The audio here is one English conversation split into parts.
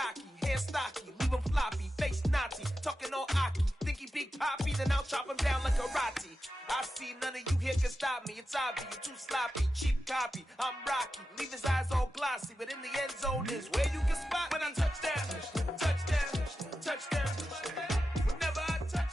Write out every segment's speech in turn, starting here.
cocky, hair stocky, leave him floppy, face Nazi, talking all Aki. Think he big poppy, then I'll chop him down like karate. I see none of you here can stop me. It's obvious, you're too sloppy, cheap copy. I'm Rocky, leave his eyes all glossy, but in the end zone is where you can spot when I touchdown, touchdown, touchdown. Whenever I touchdown.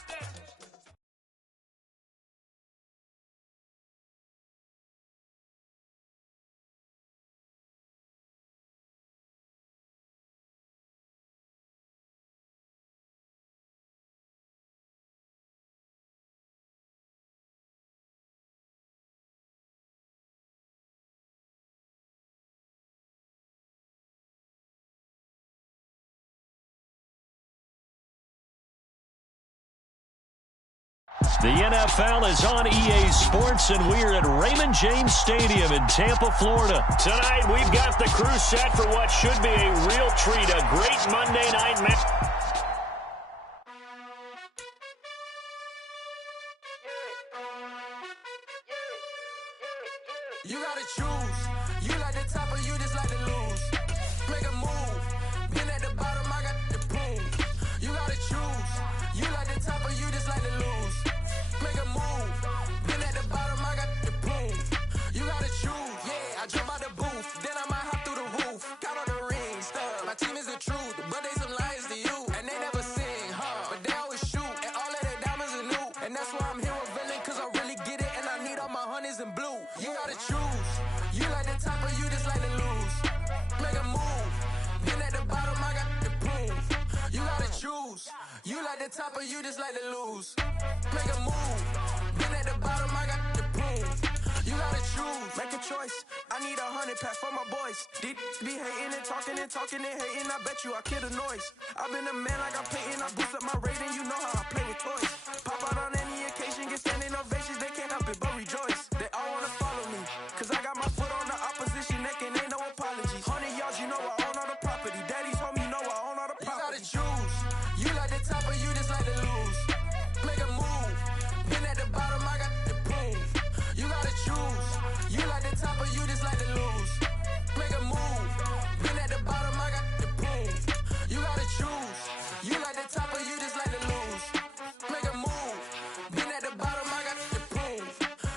The NFL is on EA Sports, and we're at Raymond James Stadium in Tampa, Florida. Tonight, we've got the crew set for what should be a real treat, a great Monday night match. You gotta choose. You like the top or you just like to lose. Make a move. Been at the bottom, I got the prove. You gotta choose. You like the top or you just like to lose. Make a move. Been at the bottom, I got the prove. You gotta choose. Yeah, I jump out the booth. Then I might hop through the roof. Got on the ring, stuff. My team is the truth, but they some liars to you. And they never sing, but they always shoot. And all of their diamonds are new. And that's why I'm here with villain, cause I really get it. And I need all my honeys in blue. You gotta choose. You like the top or you just like to lose. Make a move. Been at the bottom, I got the proof. You gotta choose. You like the top or you just like to lose. Make a move. Been at the bottom, I got the proof. You gotta choose. Make a choice. I need 100 packs for my boys. These be hating and talking and hating. I bet you I kill the noise. I've been a man like I'm Peyton. I boost up my rating. You know how I play with toys. Pop out on any occasion, get standing ovations. They can't help it but rejoice. They all wanna follow me, cause I got my foot on the opposition neck and ain't no apologies. 100 yards, you know I own all the property. Daddy's home, you know I own all the property. You gotta choose. You like the top or you just like to lose. Make a move. Been at the bottom, I got the proof. You gotta choose. You like the top or you just like to lose. Make a move. Been at the bottom, I got the proof. You gotta choose. You like the top or you just like to lose. Make a move. Been at the bottom, I got the proof.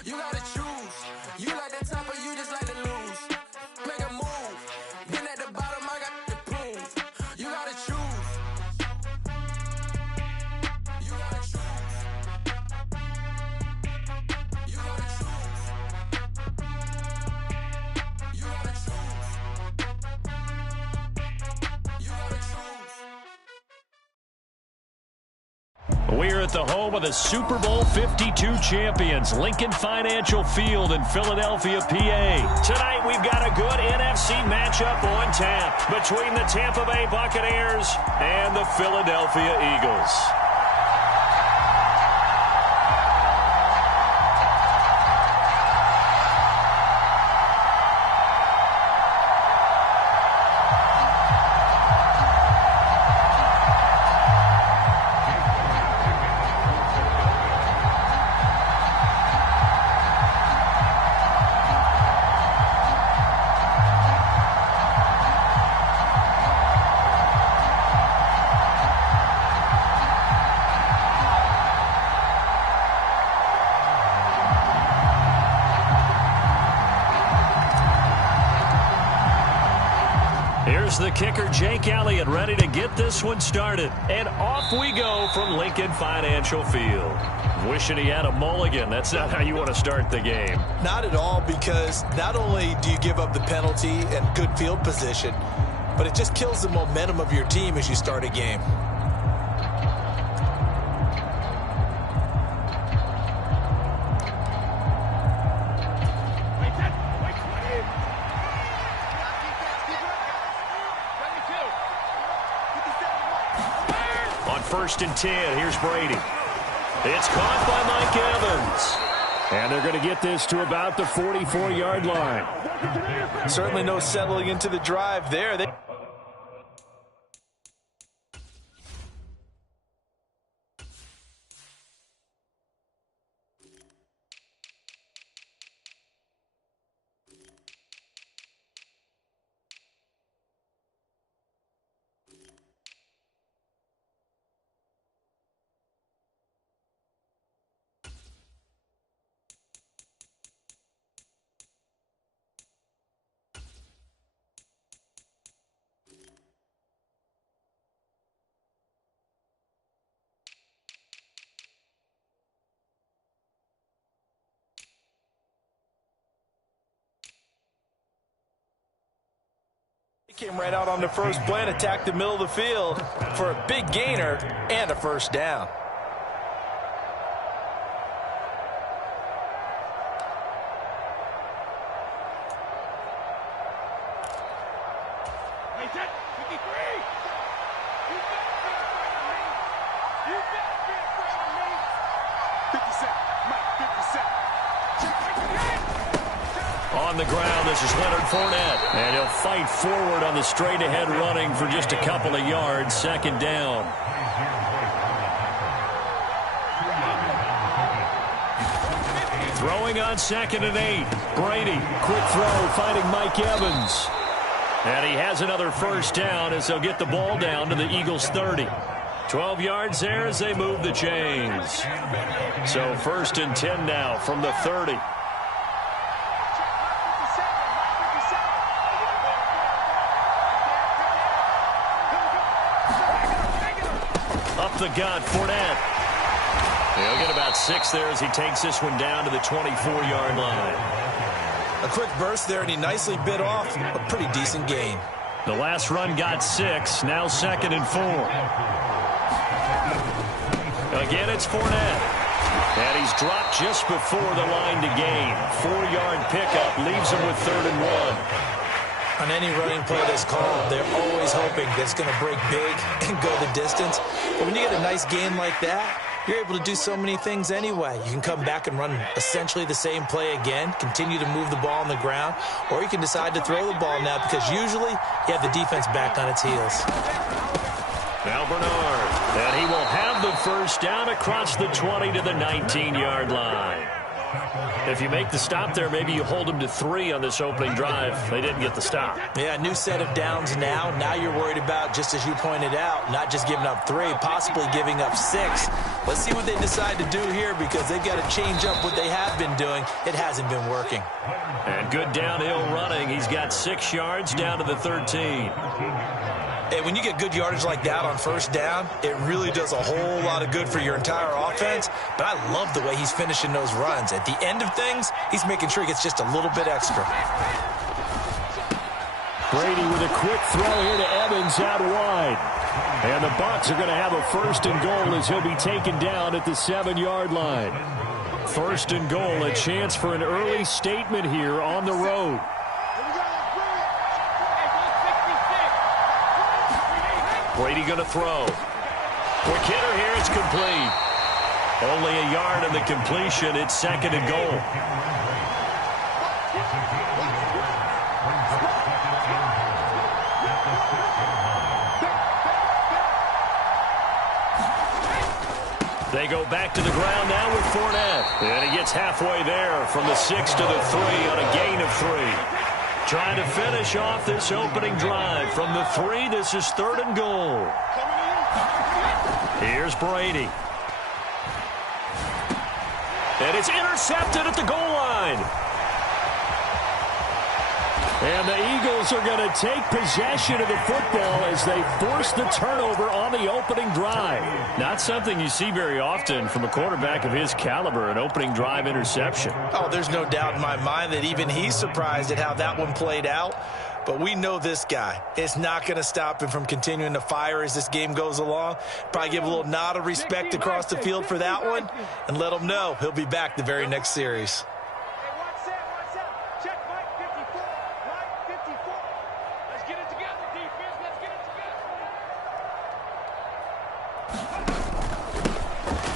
You gotta choose. You like the top or you just like to lose. Make a move. Been at the bottom, I got the proof. You gotta choose. You gotta choose. You gotta choose. You gotta choose. You gotta choose. We're at the home of the Super Bowl 52 champions, Lincoln Financial Field in Philadelphia, PA. Tonight, we've got a good NFC matchup on tap between the Tampa Bay Buccaneers and the Philadelphia Eagles. Here's the kicker, Jake Elliott, ready to get this one started. And off we go from Lincoln Financial Field. Wishing he had a mulligan. That's not how you want to start the game. Not at all, because not only do you give up the penalty and good field position, but it just kills the momentum of your team as you start a game. On 1st and 10, here's Brady. It's caught by Mike Evans. And they're going to get this to about the 44-yard line. Certainly no settling into the drive there. Came right out on the first play and attacked the middle of the field for a big gainer and a first down. On the ground, this is Leonard Fournette. And he'll fight forward on the straight-ahead running for just a couple of yards. Second down. Throwing on 2nd and 8. Brady, quick throw, finding Mike Evans. And he has another first down as they'll get the ball down to the Eagles' 30. 12 yards there as they move the chains. So 1st and 10 now from the 30. Up the gut, Fournette. He'll get about 6 there as he takes this one down to the 24-yard line. A quick burst there, and he nicely bit off a pretty decent gain. The last run got 6, now 2nd and 4. Again, it's Fournette. And he's dropped just before the line to gain. 4-yard pickup leaves him with 3rd and 1. On any running play that's called, they're always hoping that it's going to break big and go the distance. But when you get a nice gain like that, you're able to do so many things anyway. You can come back and run essentially the same play again, continue to move the ball on the ground, or you can decide to throw the ball now because usually you have the defense back on its heels. Now Bernard, and he will have the first down across the 20 to the 19-yard line. If you make the stop there, maybe you hold them to 3 on this opening drive. They didn't get the stop. Yeah, new set of downs now. Now you're worried about, just as you pointed out, not just giving up 3, possibly giving up 6. Let's see what they decide to do here because they've got to change up what they have been doing. It hasn't been working. And good downhill running. He's got 6 yards down to the 13. And when you get good yardage like that on first down, it really does a whole lot of good for your entire offense. But I love the way he's finishing those runs. At the end of things, he's making sure he gets just a little bit extra. Brady with a quick throw here to Evans out wide. And the Bucs are going to have a 1st and goal as he'll be taken down at the 7-yard line. 1st and goal, a chance for an early statement here on the road. Brady going to throw. Quick hitter here, it's complete. Only a yard on the completion. It's 2nd and goal. They go back to the ground now with Fournette. And he gets halfway there from the 6 to the 3 on a gain of 3. Trying to finish off this opening drive. From the 3, this is 3rd and goal. Here's Brady. And it's intercepted at the goal line. And the Eagles are going to take possession of the football as they force the turnover on the opening drive. Not something you see very often from a quarterback of his caliber, an opening drive interception. Oh, there's no doubt in my mind that even he's surprised at how that one played out. But we know this guy. It's not going to stop him from continuing to fire as this game goes along. Probably give a little nod of respect across the field for that one and let him know he'll be back the very next series.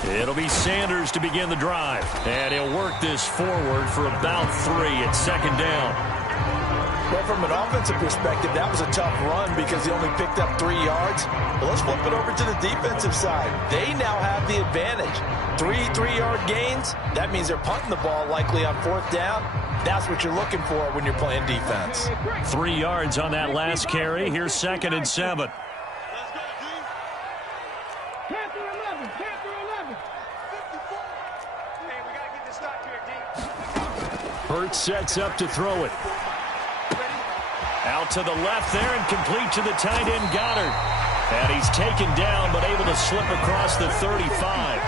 It'll be Sanders to begin the drive. And he'll work this forward for about 3 at 2nd down. Well, from an offensive perspective, that was a tough run because he only picked up 3 yards. But let's flip it over to the defensive side. They now have the advantage. 3 3-yard gains. That means they're punting the ball likely on 4th down. That's what you're looking for when you're playing defense. 3 yards on that last carry. Here's 2nd and 7. Hurts sets up to throw it. Out to the left there and complete to the tight end Goddard. And he's taken down but able to slip across the 35.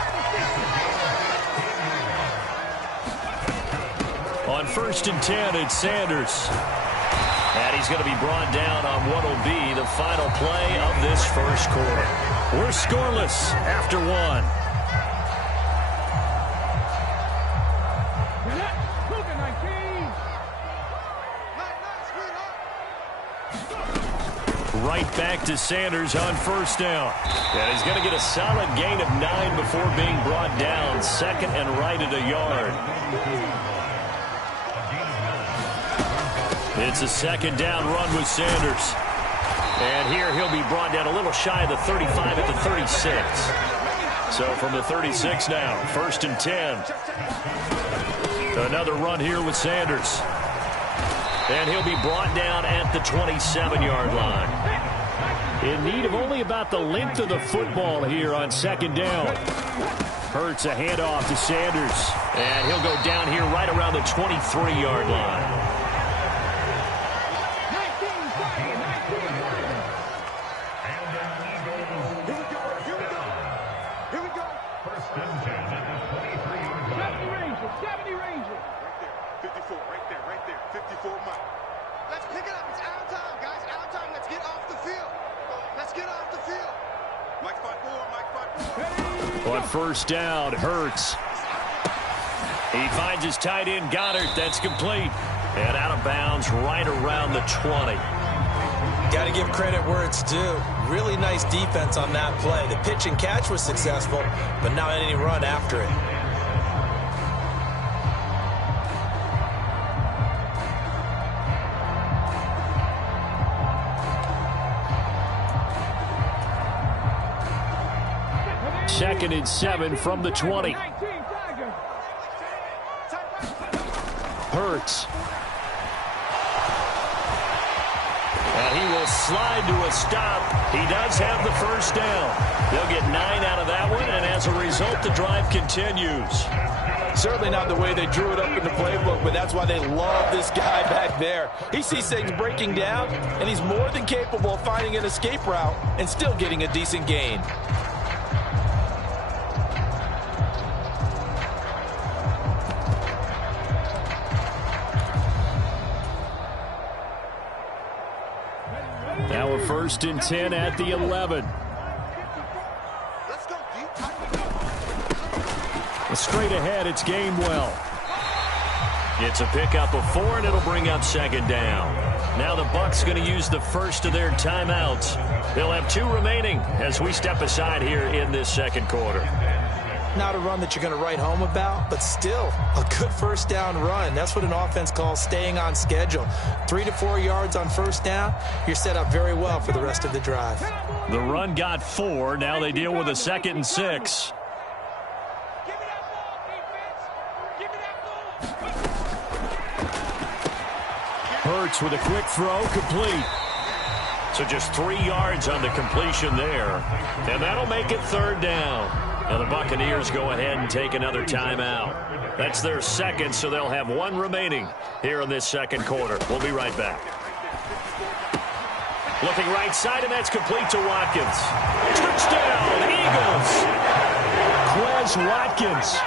On 1st and 10, it's Sanders. And And he's going to be brought down on what will be the final play of this first quarter. We're scoreless after one. Right back to Sanders on first down. And he's going to get a solid gain of 9 before being brought down. Second and right at a yard. It's a second down run with Sanders. And here he'll be brought down a little shy of the 35 at the 36. So from the 36 now, 1st and 10. Another run here with Sanders. And he'll be brought down at the 27-yard line. In need of only about the length of the football here on second down. Hurts a handoff to Sanders. And he'll go down here right around the 23-yard line. On first down, Hurts. He finds his tight end, Goddard. That's complete. And out of bounds right around the 20. Got to give credit where it's due. Really nice defense on that play. The pitch and catch was successful, but now any run after it. Second and 7 from the 20. Hurts. And he will slide to a stop. He does have the first down. They'll get 9 out of that one, and as a result, the drive continues. Certainly not the way they drew it up in the playbook, but that's why they love this guy back there. He sees things breaking down, and he's more than capable of finding an escape route and still getting a decent gain. Now a 1st and 10 at the 11. Straight ahead, it's Gainwell. It's a pickup of 4, and it'll bring up second down. Now the Bucs going to use the first of their timeouts. They'll have 2 remaining as we step aside here in this second quarter. Not a run that you're going to write home about, but still a good first down run. That's what an offense calls staying on schedule. 3 to 4 yards on first down, you're set up very well for the rest of the drive. The run got 4. Now they deal with a 2nd and 6. Hurts with a quick throw, complete. So just 3 yards on the completion there. And that'll make it 3rd down. Now the Buccaneers go ahead and take another timeout. That's their second, so they'll have 1 remaining here in this second quarter. We'll be right back. Looking right side, and that's complete to Watkins. Touchdown, Eagles! Quez Watkins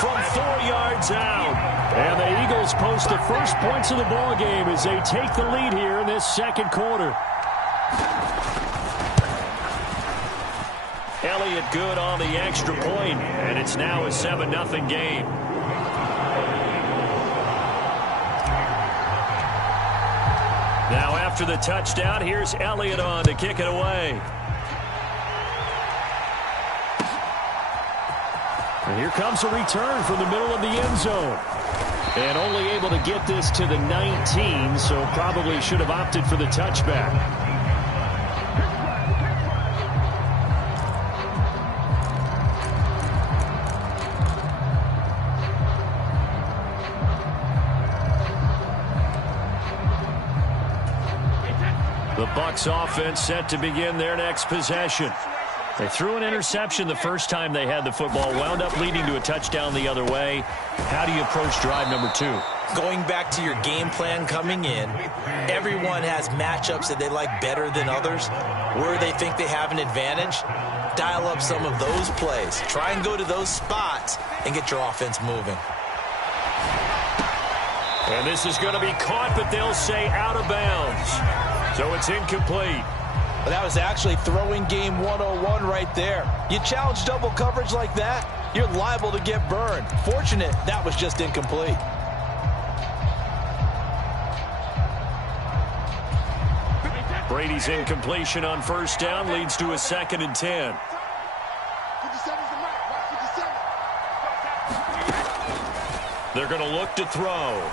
from 4 yards out. And the Eagles post the first points of the ball game as they take the lead here in this second quarter. Elliott good on the extra point, and it's now a 7-0 game. Now after the touchdown, here's Elliott on to kick it away. And here comes a return from the middle of the end zone. And only able to get this to the 19, so probably should have opted for the touchback. The Bucs offense set to begin their next possession. They threw an interception the first time they had the football, wound up leading to a touchdown the other way. How do you approach drive number 2? Going back to your game plan coming in, everyone has matchups that they like better than others. Where they think they have an advantage, dial up some of those plays. Try and go to those spots and get your offense moving. And this is going to be caught, but they'll say out of bounds. So it's incomplete. Well, that was actually throwing game 101 right there. You challenge double coverage like that, you're liable to get burned. Fortunate that was just incomplete. Brady's incompletion on first down leads to a 2nd and 10. They're going to look to throw.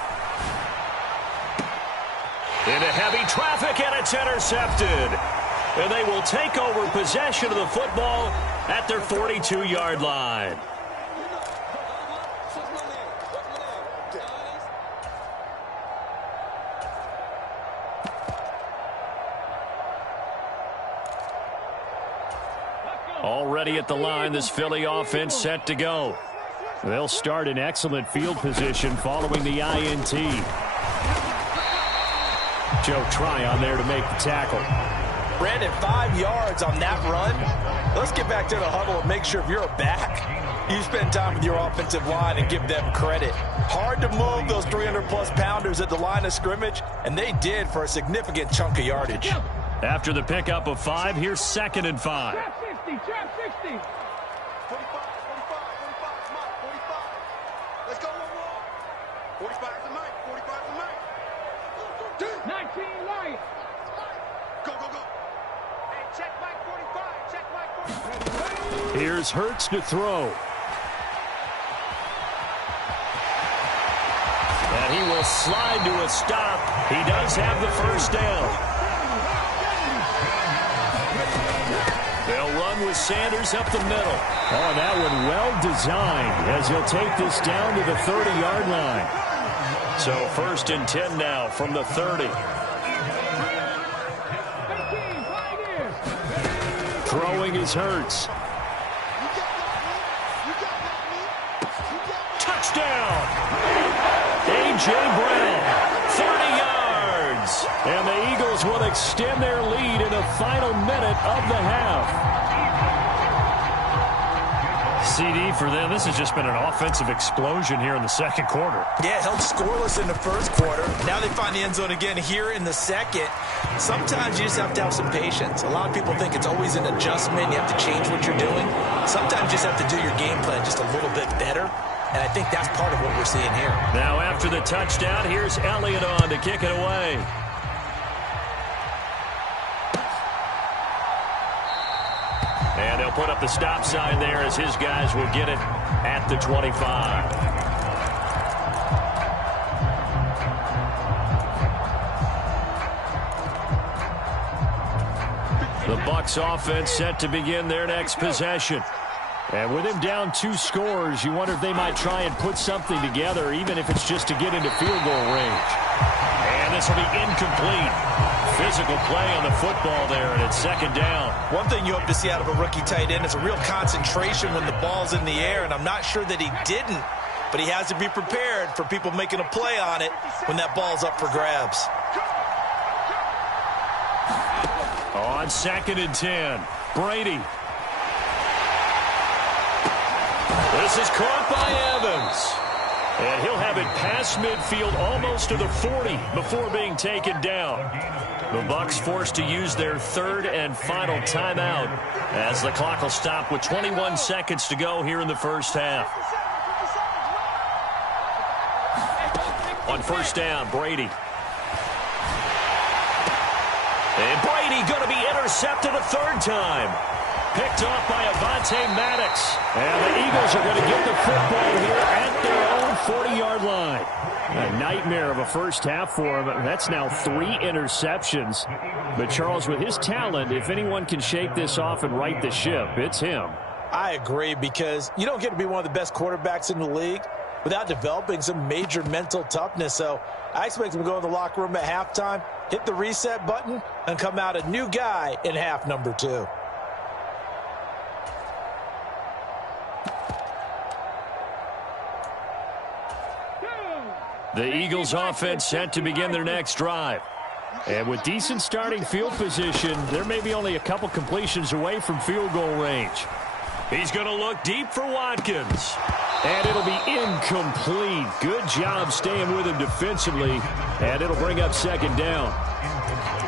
Into heavy traffic, and it's intercepted. And they will take over possession of the football at their 42-yard line. Already at the line, this Philly offense set to go. They'll start in excellent field position following the INT. Joe Tryon there to make the tackle. Brandon, 5 yards on that run. Let's get back to the huddle and make sure if you're a back, you spend time with your offensive line and give them credit. Hard to move those 300-plus pounders at the line of scrimmage, and they did for a significant chunk of yardage. After the pickup of 5, here's 2nd and 5. Trap 60, trap 60. 45, 45, 45. Let's go, 1-1. 45 is the mic, 45 is the mic. 19 light. Go, go, go. Hey, check mic 45, check mic 45. Here's Hurts to throw. And he will slide to a stop. He does have the first down. They'll run with Sanders up the middle. Oh, that one well designed as he'll take this down to the 30-yard line. So 1st and 10 now from the 30. Throwing is Hurts. Touchdown! A.J. Brown, 30 yards. And the Eagles will extend their lead in the final minute of the half. CD for them. This has just been an offensive explosion here in the second quarter. Yeah, held scoreless in the first quarter. Now they find the end zone again here in the second. Sometimes you just have to have some patience. A lot of people think it's always an adjustment. You have to change what you're doing. Sometimes you just have to do your game plan just a little bit better. And I think that's part of what we're seeing here. Now after the touchdown, here's Elliott on to kick it away. And they'll put up the stop sign there as his guys will get it at the 25. The Bucs offense set to begin their next possession. And with him down 2 scores, you wonder if they might try and put something together, even if it's just to get into field goal range. And this will be incomplete. Physical play on the football there, and it's 2nd down. One thing you hope to see out of a rookie tight end is a real concentration when the ball's in the air, and I'm not sure that he didn't, but he has to be prepared for people making a play on it when that ball's up for grabs. On 2nd and 10, Brady. This is caught by Evans. And he'll have it past midfield almost to the 40 before being taken down. The Bucs forced to use their 3rd and final timeout as the clock will stop with 21 seconds to go here in the first half. On first down, Brady. And Brady going to be intercepted a 3rd time. Picked off by Avonte Maddox. And the Eagles are going to get the football here at their own 40-yard line. A nightmare of a first half for him. That's now 3 interceptions. But Charles, with his talent, if anyone can shake this off and right the ship, it's him. I agree, because you don't get to be one of the best quarterbacks in the league without developing some major mental toughness. So I expect him to go in the locker room at halftime, hit the reset button, and come out a new guy in half number 2. The Eagles offense set to begin their next drive. And with decent starting field position, there may be only a couple completions away from field goal range. He's going to look deep for Watkins. And it'll be incomplete. Good job staying with him defensively. And it'll bring up second down.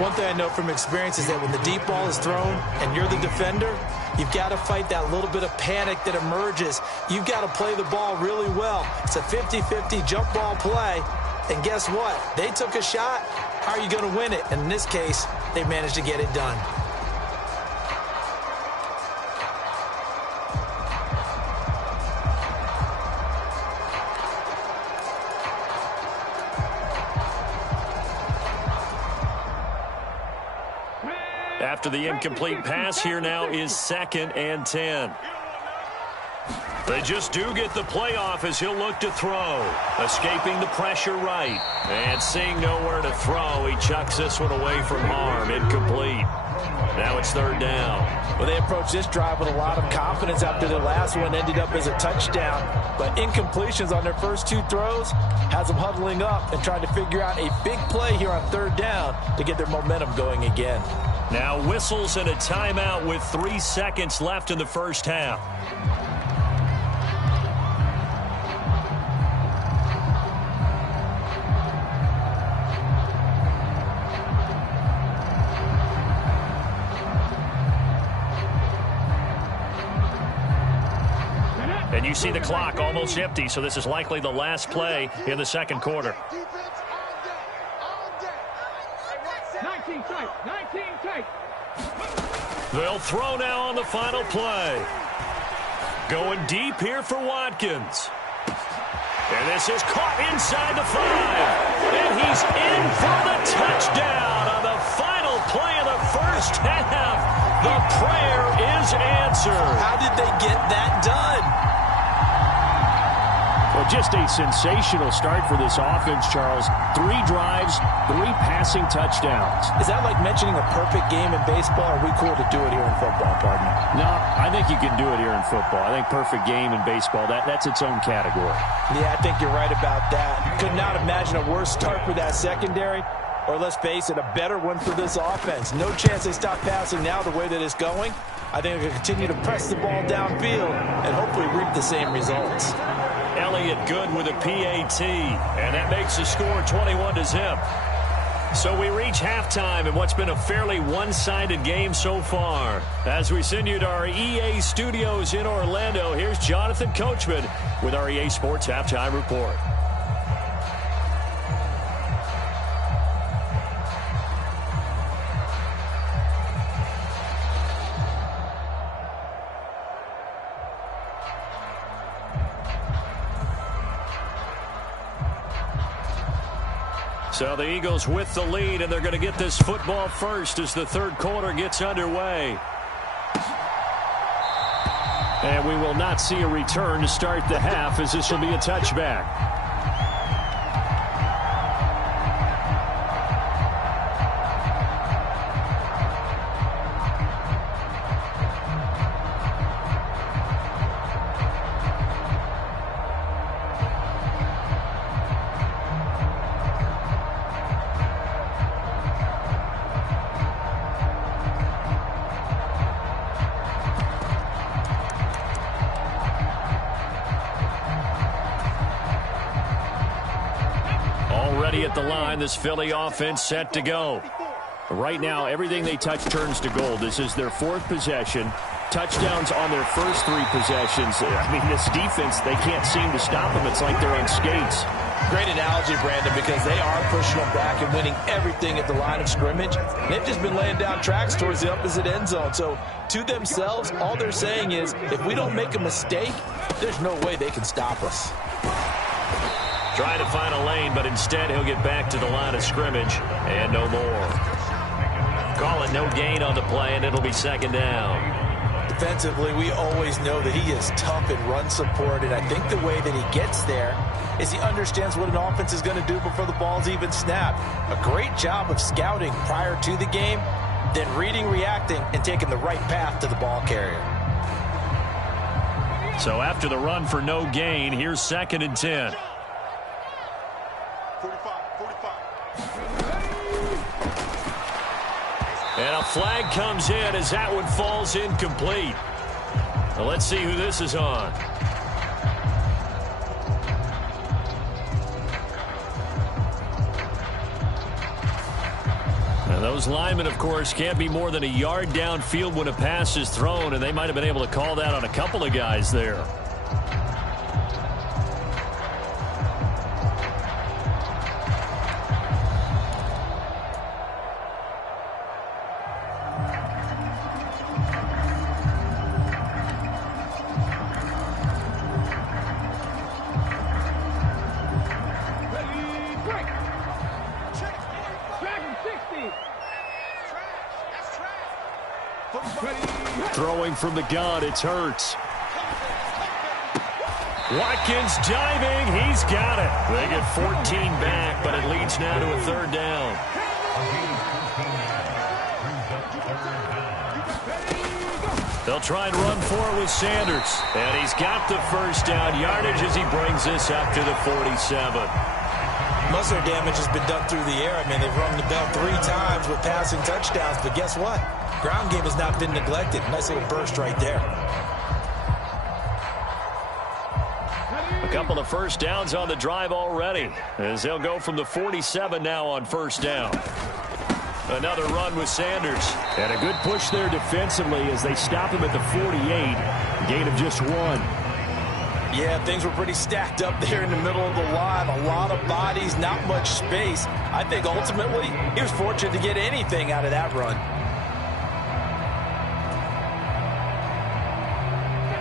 One thing I know from experience is that when the deep ball is thrown and you're the defender, you've got to fight that little bit of panic that emerges. You've got to play the ball really well. It's a 50-50 jump ball play. And guess what? They took a shot. How are you going to win it? And in this case, they managed to get it done. After the incomplete pass, here now is 2nd and 10. They just do get the playoff as he'll look to throw. Escaping the pressure right. And seeing nowhere to throw, he chucks this one away from harm. Incomplete. Now it's 3rd down. Well, they approached this drive with a lot of confidence after their last one ended up as a touchdown. But incompletions on their first 2 throws has them huddling up and trying to figure out a big play here on 3rd down to get their momentum going again. Now whistles and a timeout with 3 seconds left in the first half. And you see the clock almost empty, so this is likely the last play in the second quarter. 19 tight, 19 tight. They'll throw now on the final play. Going deep here for Watkins. And this is caught inside the 5. And he's in for the touchdown on the final play of the first half. The prayer is answered. How did they get that done? Well, just a sensational start for this offense, Charles. 3 drives, 3 passing touchdowns. Is that like mentioning a perfect game in baseball? Or are we cool to do it here in football, partner? No, I think you can do it here in football. I think perfect game in baseball, that's its own category. Yeah, I think you're right about that. Could not imagine a worse start for that secondary. Or let's face it, a better one for this offense. No chance they stop passing now the way that it's going. I think they'll continue to press the ball downfield and hopefully reap the same results. Elliott good with a PAT, and that makes the score 21-0. So we reach halftime in what's been a fairly one-sided game so far. As we send you to our EA studios in Orlando, here's Jonathan Coachman with our EA Sports Halftime Report. So the Eagles with the lead, and they're going to get this football first as the third quarter gets underway. And we will not see a return to start the half, as this will be a touchback. At the line, this Philly offense set to go. Right now, everything they touch turns to gold. This is their 4th possession. Touchdowns on their first 3 possessions. I mean, this defense, they can't seem to stop them. It's like they're on skates. Great analogy, Brandon, because they are pushing them back and winning everything at the line of scrimmage. They've just been laying down tracks towards the opposite end zone. So to themselves, all they're saying is, if we don't make a mistake, there's no way they can stop us. Trying to find a lane, but instead he'll get back to the line of scrimmage and no more. Call it no gain on the play, and it'll be second down. Defensively, we always know that he is tough in run support, and I think the way that he gets there is he understands what an offense is going to do before the ball's even snapped. A great job of scouting prior to the game, then reading, reacting, and taking the right path to the ball carrier. So after the run for no gain, here's 2nd and 10. 45. And a flag comes in as that one falls incomplete. Well, let's see who this is on. And those linemen, of course, can't be more than a yard downfield when a pass is thrown, and they might have been able to call that on a couple of guys there. Throwing from the gun, it's Hurts. Watkins diving, he's got it. They get 14 back, but it leads now to a 3rd down. They'll try and run for it with Sanders. And he's got the 1st down yardage as he brings this up to the 47. Most of their damage has been done through the air. I mean, they've rung the bell 3 times with passing touchdowns, but guess what? Ground game has not been neglected. Nice little burst right there. A couple of 1st downs on the drive already, as they'll go from the 47 now on 1st down. Another run with Sanders. And a good push there defensively as they stop him at the 48. Gain of just 1. Yeah, things were pretty stacked up there in the middle of the line. A lot of bodies, not much space. I think ultimately he was fortunate to get anything out of that run.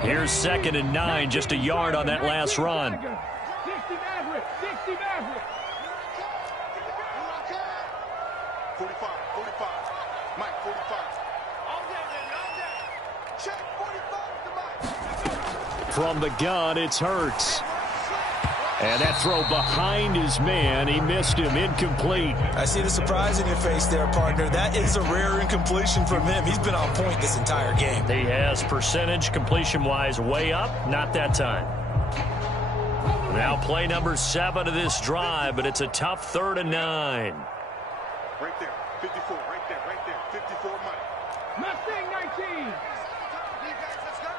Here's 2nd and 9, just a yard on that last run. 60 Maverick, 60 Maverick. 45, 45. Mike, 45. All day, baby, all day. Check 45 to Mike. From the gun, it's Hurts. And that throw behind his man, he missed him, incomplete. I see the surprise in your face there, partner. That is a rare incompletion from him. He's been on point this entire game. He has percentage completion-wise way up, not that time. Now play number 7 of this drive, but it's a tough 3rd and 9. Right there, 54, right there, 54, Mike. Mustang 19. Let's go.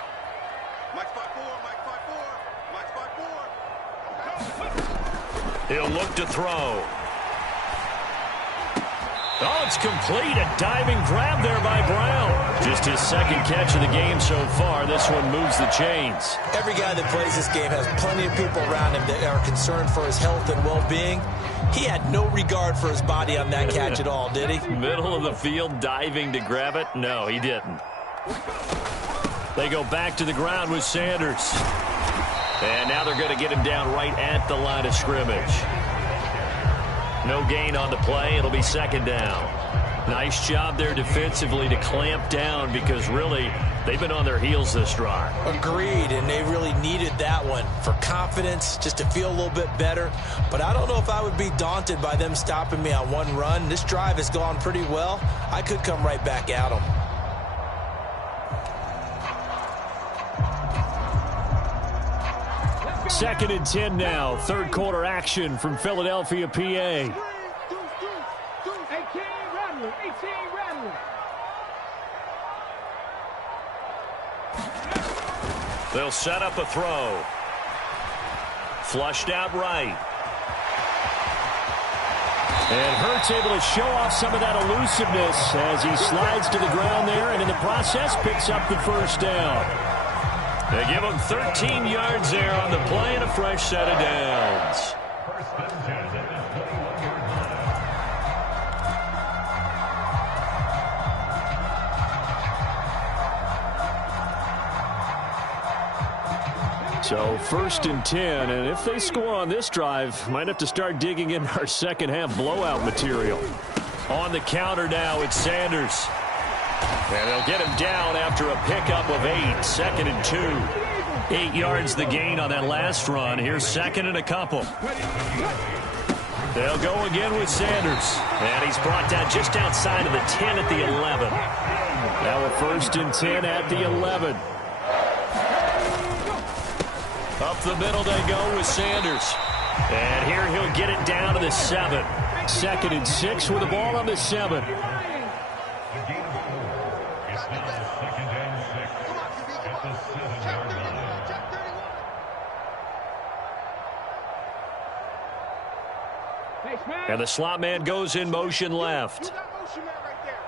Mike's 5-4, Mike 5-4, Mike's 5-4. He'll look to throw. Oh, it's complete. A diving grab there by Brown. Just his 2nd catch of the game so far. This one moves the chains. Every guy that plays this game has plenty of people around him that are concerned for his health and well-being. He had no regard for his body on that catch at all, did he? Middle of the field, diving to grab it? No, he didn't. They go back to the ground with Sanders. And now they're going to get him down right at the line of scrimmage. No gain on the play. It'll be 2nd down. Nice job there defensively to clamp down because really they've been on their heels this drive. Agreed, and they really needed that one for confidence, just to feel a little bit better. But I don't know if I would be daunted by them stopping me on one run. This drive has gone pretty well. I could come right back at them. Second and 10 now. 3rd quarter action from Philadelphia, PA. 18 Rattler, 18 Rattler. They'll set up a throw. Flushed out right. And Hurts able to show off some of that elusiveness as he slides to the ground there and in the process picks up the 1st down. They give him 13 yards there on the play and a fresh set of downs. So 1st and 10, and if they score on this drive, might have to start digging in our 2nd half blowout material. On the counter now, it's Sanders. And they'll get him down after a pickup of 8, 2nd and 2. 8 yards the gain on that last run. Here's 2nd and a couple. They'll go again with Sanders. And he's brought down just outside of the 10 at the 11. Now a 1st and 10 at the 11. Up the middle they go with Sanders. And here he'll get it down to the 7. 2nd and 6 with the ball on the 7. And the slot man goes in motion left. motion man right there.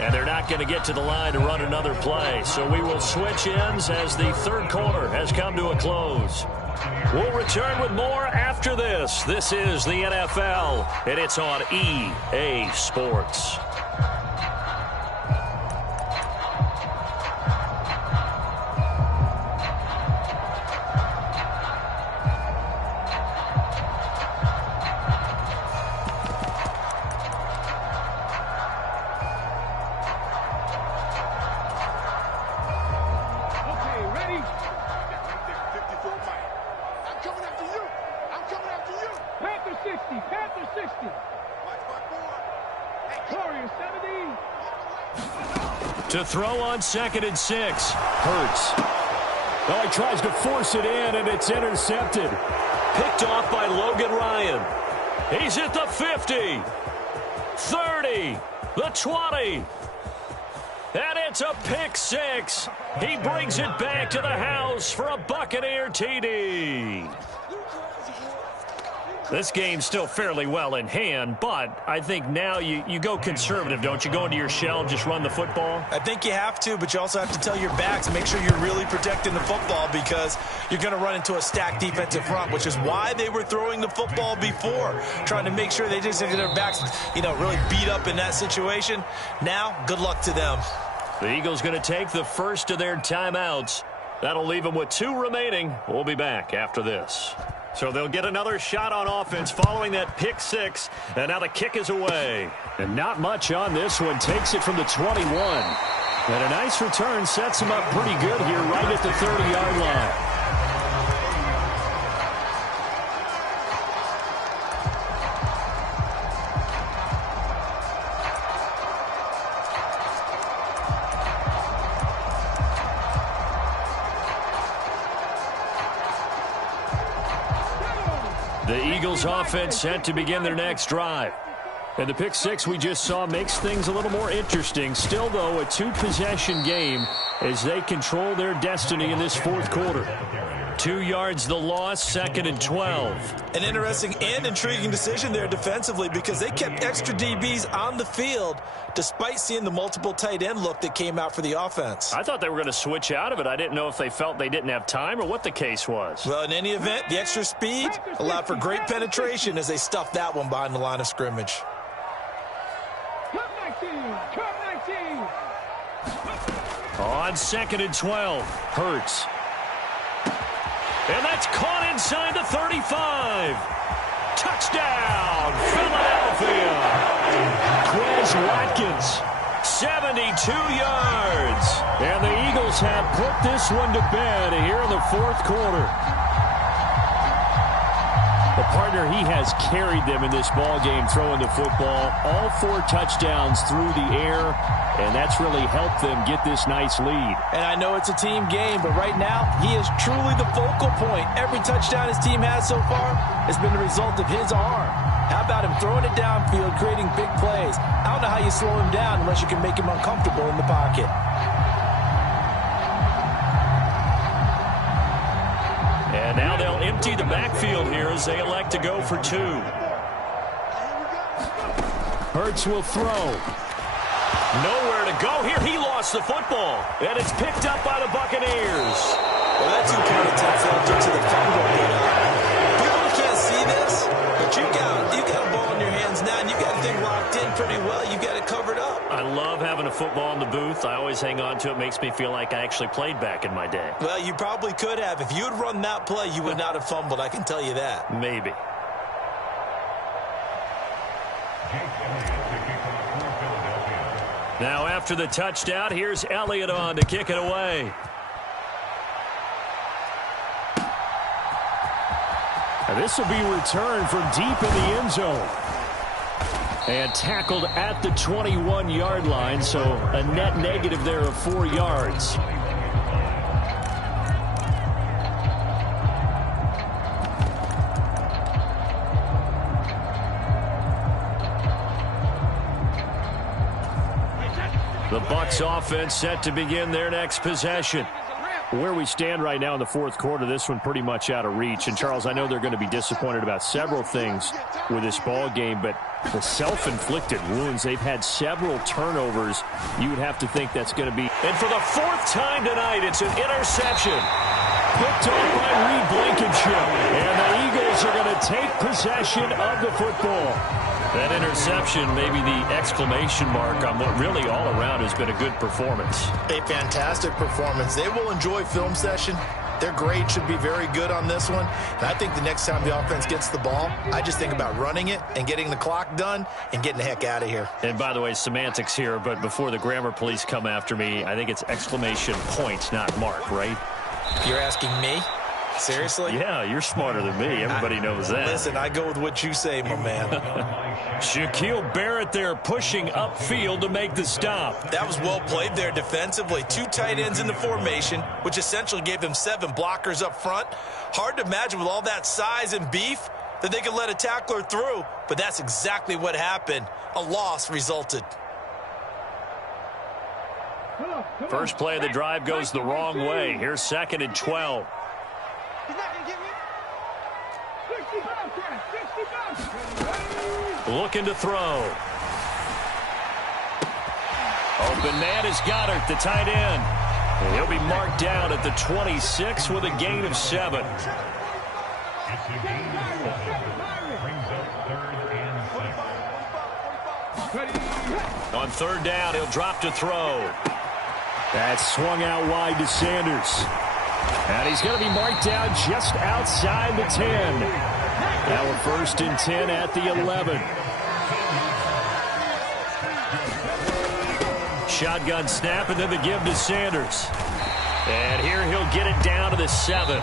And they're not going to get to the line to run another play. So we will switch ends as the third quarter has come to a close. We'll return with more after this. This is the NFL, and it's on EA Sports. To throw on 2nd and 6. Hurts. Well, he tries to force it in, and it's intercepted. Picked off by Logan Ryan. He's at the 50. 30. The 20. And it's a pick 6. He brings it back to the house for a Buccaneer TD. This game's still fairly well in hand, but I think now you go conservative, don't you? Go into your shell and just run the football? I think you have to, but you also have to tell your backs and make sure you're really protecting the football because you're going to run into a stacked defensive front, which is why they were throwing the football before, trying to make sure they just get their backs, really beat up in that situation. Now, good luck to them. The Eagles going to take the first of their timeouts. That'll leave them with 2 remaining. We'll be back after this. So they'll get another shot on offense following that pick 6. And now the kick is away. And not much on this one. Takes it from the 21. And a nice return sets him up pretty good here right at the 30-yard line. The Eagles offense set to begin their next drive. And the pick 6 we just saw makes things a little more interesting. Still, though, a 2-possession game as they control their destiny in this fourth quarter. 2 yards the loss, 2nd and 12. An interesting and intriguing decision there defensively because they kept extra DBs on the field despite seeing the multiple tight end look that came out for the offense. I thought they were going to switch out of it. I didn't know if they felt they didn't have time or what the case was. Well, in any event, the extra speed allowed for great penetration as they stuffed that one behind the line of scrimmage. On 2nd and 12, Hurts. And that's caught inside the 35. Touchdown, Philadelphia. Quez Watkins, 72 yards. And the Eagles have put this one to bed here in the fourth quarter. The partner, he has carried them in this ball game throwing the football. All 4 touchdowns through the air, and that's really helped them get this nice lead. And I know it's a team game, but right now, he is truly the focal point. Every touchdown his team has so far has been the result of his arm. How about him throwing it downfield, creating big plays? I don't know how you slow him down unless you can make him uncomfortable in the pocket. And now they'll empty the backfield here as they elect to go for 2. Hurts will throw. Nowhere to go here. He lost the football. And it's picked up by the Buccaneers. Well, that 2-point attempt fell into the fumble. People can't see this, but you got a ball in your hands now, and you got the thing locked in pretty well. You got it covered up. I love having a football in the booth. I always hang on to it. Makes me feel like I actually played back in my day. Well, you probably could have. If you had run that play, you would not have fumbled. I can tell you that. Maybe. Now after the touchdown, here's Elliott on to kick it away. And this will be returned from deep in the end zone. And tackled at the 21-yard line, so a net negative there of 4 yards. The Bucs offense set to begin their next possession. Where we stand right now in the fourth quarter, this one pretty much out of reach. And, Charles, I know they're going to be disappointed about several things with this ball game, but the self-inflicted wounds, they've had several turnovers. You would have to think that's going to be. And for the fourth time tonight, it's an interception. Picked off by Reed Blankenship. And the Eagles are going to take possession of the football. That interception, maybe the exclamation mark on what really all around has been a good performance. A fantastic performance. They will enjoy film session. Their grade should be very good on this one. And I think the next time the offense gets the ball, I just think about running it and getting the clock done and getting the heck out of here. And by the way, semantics here, but before the grammar police come after me, I think it's exclamation point, not mark, right? You're asking me? Seriously? Yeah, you're smarter than me. Everybody knows that. Listen, I go with what you say, my man. Shaquille Barrett there pushing upfield to make the stop. That was well played there defensively. 2 tight ends in the formation, which essentially gave them 7 blockers up front. Hard to imagine with all that size and beef that they could let a tackler through, but that's exactly what happened. A loss resulted. First play of the drive goes the wrong way. Here's 2nd and 12. He's not going to get me. Looking to throw. Open man is Goddard, the tight end. And he'll be marked down at the 26 with a gain of 7. On 3rd down, he'll drop to throw. That's swung out wide to Sanders. And he's going to be marked down just outside the 10. Now a 1st and 10 at the 11. Shotgun snap and then the give to Sanders. And here he'll get it down to the 7.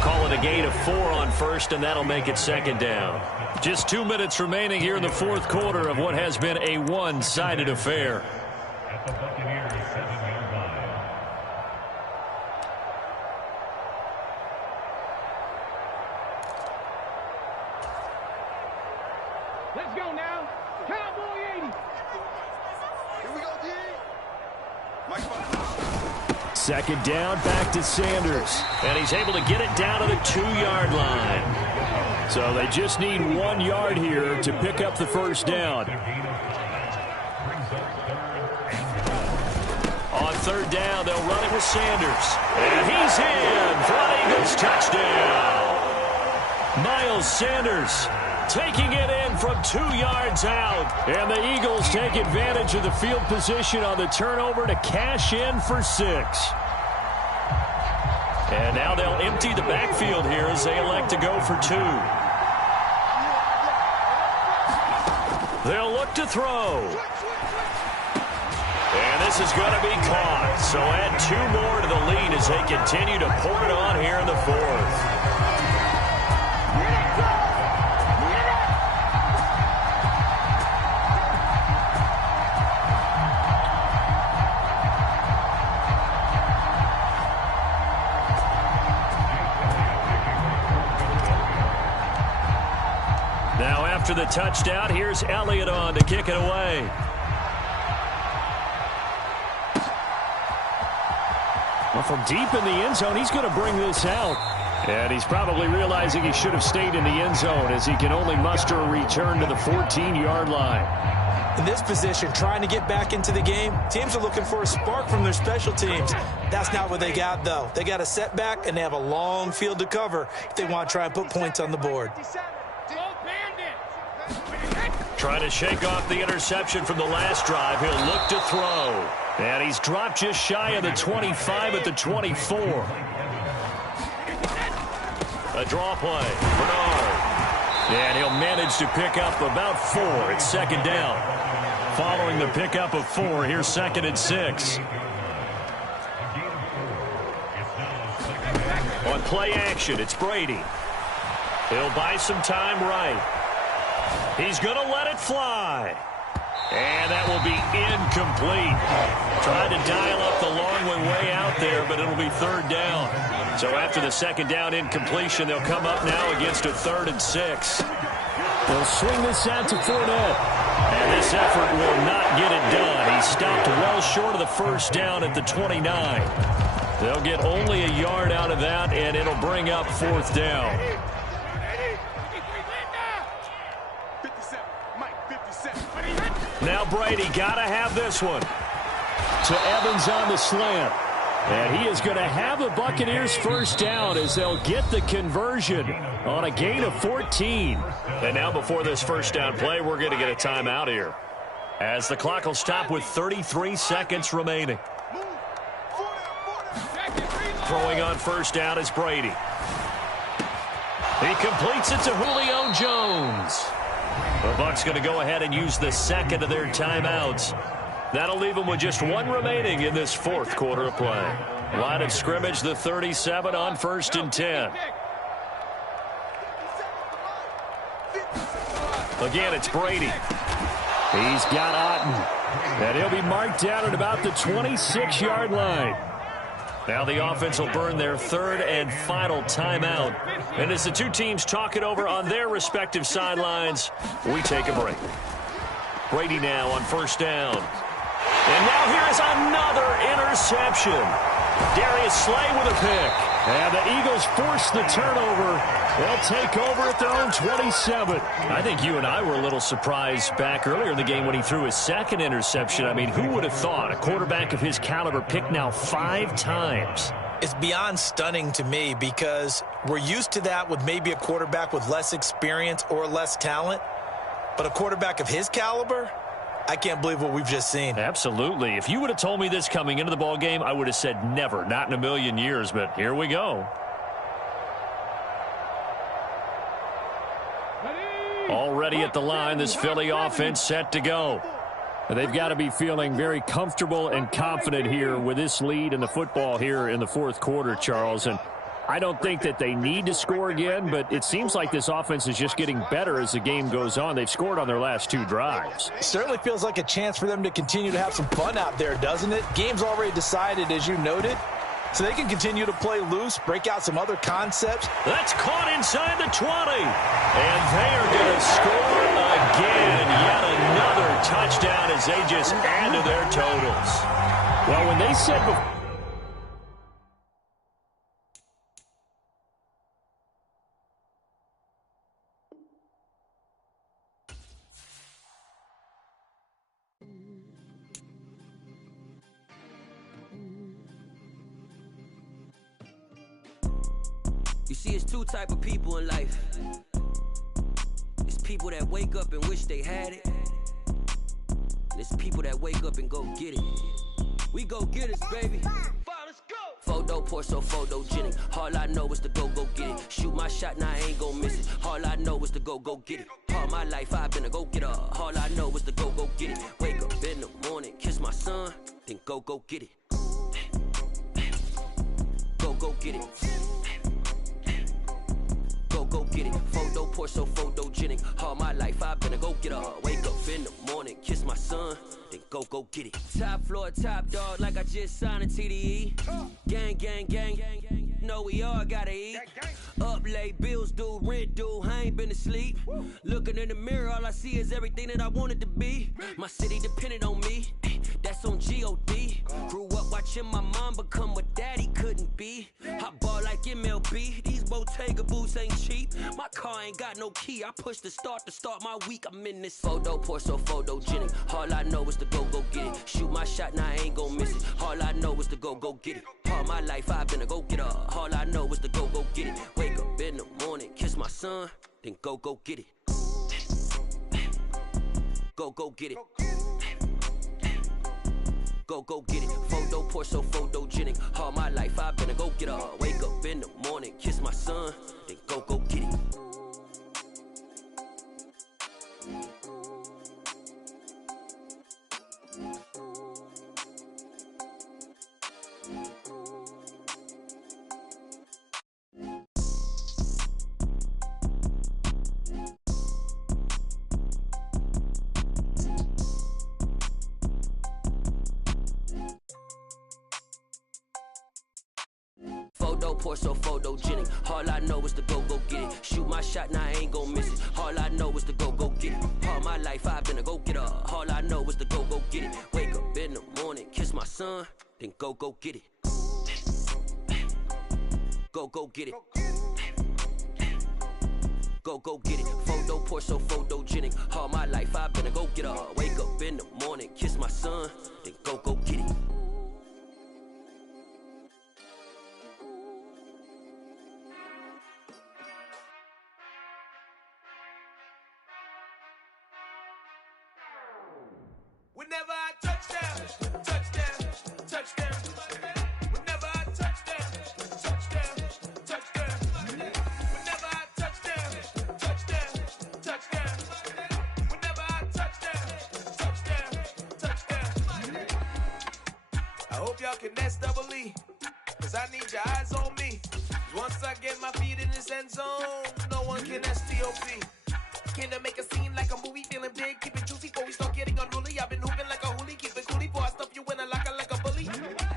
Call it a gain of 4 on 1st, and that'll make it 2nd down. Just 2 minutes remaining here in the 4th quarter of what has been a one-sided affair. Let's go now. Cowboy 80. Here we go, D. Mike, 2nd down, back to Sanders. And he's able to get it down to the 2-yard line. So they just need 1 yard here to pick up the 1st down. On 3rd down, they'll run it with Sanders. And he's in for an Eagles touchdown. Miles Sanders taking it in from 2 yards out. And the Eagles take advantage of the field position on the turnover to cash in for 6. And now they'll empty the backfield here as they elect to go for 2. They'll look to throw. And this is going to be caught. So add 2 more to the lead as they continue to pour it on here in the 4th. Now after the touchdown, here's Elliott on to kick it away. Well, from deep in the end zone, he's going to bring this out. And he's probably realizing he should have stayed in the end zone as he can only muster a return to the 14-yard line. In this position, trying to get back into the game, teams are looking for a spark from their special teams. That's not what they got, though. They got a setback, and they have a long field to cover if they want to try and put points on the board. Trying to shake off the interception from the last drive. He'll look to throw. And he's dropped just shy of the 25 at the 24. A draw play. Bernard. And he'll manage to pick up about 4 at 2nd down. Following the pickup of 4, here's 2nd and 6. On play action, it's Brady. He'll buy some time right. He's going to let it fly. And that will be incomplete. Tried to dial up the long one way out there, but it'll be 3rd down. So after the 2nd down incompletion, they'll come up now against a 3rd and 6. They'll swing this out to Fournette. And this effort will not get it done. He stopped well short of the 1st down at the 29. They'll get only a yard out of that, and it'll bring up 4th down. 57. Mike, 57. Now Brady got to have this one. To Evans on the slant. And he is going to have the Buccaneers first down as they'll get the conversion on a gain of 14. And now before this first down play, we're going to get a timeout here, as the clock will stop with 33 seconds remaining. Throwing on first down is Brady. He completes it to Julio Jones. The Bucs going to go ahead and use the second of their timeouts. That'll leave them with just one remaining in this 4th quarter of play. Line of scrimmage, the 37 on 1st and 10. Again, it's Brady. He's got Otten. And he'll be marked down at about the 26-yard line. Now the offense will burn their 3rd and final timeout. And as the two teams talk it over on their respective sidelines, we take a break. Brady now on first down. And now here is another interception. Darius Slay with a pick. And the Eagles force the turnover. They'll take over at their own 27. I think you and I were a little surprised back earlier in the game when he threw his second interception. I mean, who would have thought a quarterback of his caliber picked now 5 times? It's beyond stunning to me because we're used to that with maybe a quarterback with less experience or less talent. But a quarterback of his caliber, I can't believe what we've just seen. Absolutely. If you would have told me this coming into the ball game, I would have said never, not in a million years. But here we go. Already at the line, this Philly offense set to go. They've got to be feeling very comfortable and confident here with this lead in the football here in the 4th quarter, Charles. And I don't think that they need to score again, but it seems like this offense is just getting better as the game goes on. They've scored on their last 2 drives. It certainly feels like a chance for them to continue to have some fun out there, doesn't it? Game's already decided, as you noted. So they can continue to play loose, break out some other concepts. That's caught inside the 20. And they are going to score again. Yet another touchdown as they just add to their totals. Well, when they said before, you see, it's 2 type of people in life. It's people that wake up and wish they had it. And it's people that wake up and go get it. We go get it, baby. Let's go. Photo pour so photogenic. All I know is to go get it. Shoot my shot, now I ain't gon' miss it. All I know is to go get it. All my life I've been a go-getter. All I know is to go get it. Wake up in the morning, kiss my son, then go get it. Go get it. Go get it. Photo pour so photogenic. All my life I've been a go-getter. Wake up in the morning, kiss my son, then go get it. Top floor, top dog, like I just signed a TDE. Gang, gang, gang, gang, gang. Know we all gotta eat. Up late, bills due, rent due, I ain't been asleep. Looking in the mirror, all I see is everything that I wanted to be. My city depended on me, that's on G.O.D. Grew up watching my mom become what daddy couldn't be. I ball like MLB, these Bottega boots ain't cheap. My car ain't got no key, I push the start to start my week. I'm in this photo pour so photogenic. All I know is to go get it. Shoot my shot, now I ain't gon' miss it. All I know is to go get it. All my life I've been a go-getter. All I know is to go get it. Wake up in the morning, kiss my son, then go get it. Go get it. Go get it. Photo pour so photogenic. All my life I've been a go-getter. Wake up in the morning, kiss my son, then go get it. Photo pour so photogenic. All I know is to go get it. Shoot my shot, now I ain't gon' miss it. All I know is to go get it. All my life I've been a go-getter. All I know is to go get it. Wake up in the morning, kiss my son, then go get it. go get it. Go get it. Photo poor, so photogenic. All my life I've been a go getter. Wake up in the morning, kiss my son, then go get it. Whenever I touchdown, touchdown, touchdown. Whenever I touchdown, touchdown, touchdown. Whenever I touchdown, touchdown, touchdown. Whenever I touchdown, touchdown. I hope y'all can nest double E, cause I need your eyes on me. Once I get my feet in this end zone, no one can STOP. Came to make a scene like a movie, feeling big, keep it juicy before we start getting unruly. I've been hooping like a hoolie, keep it coolie before I stuff you in a locker like a bully.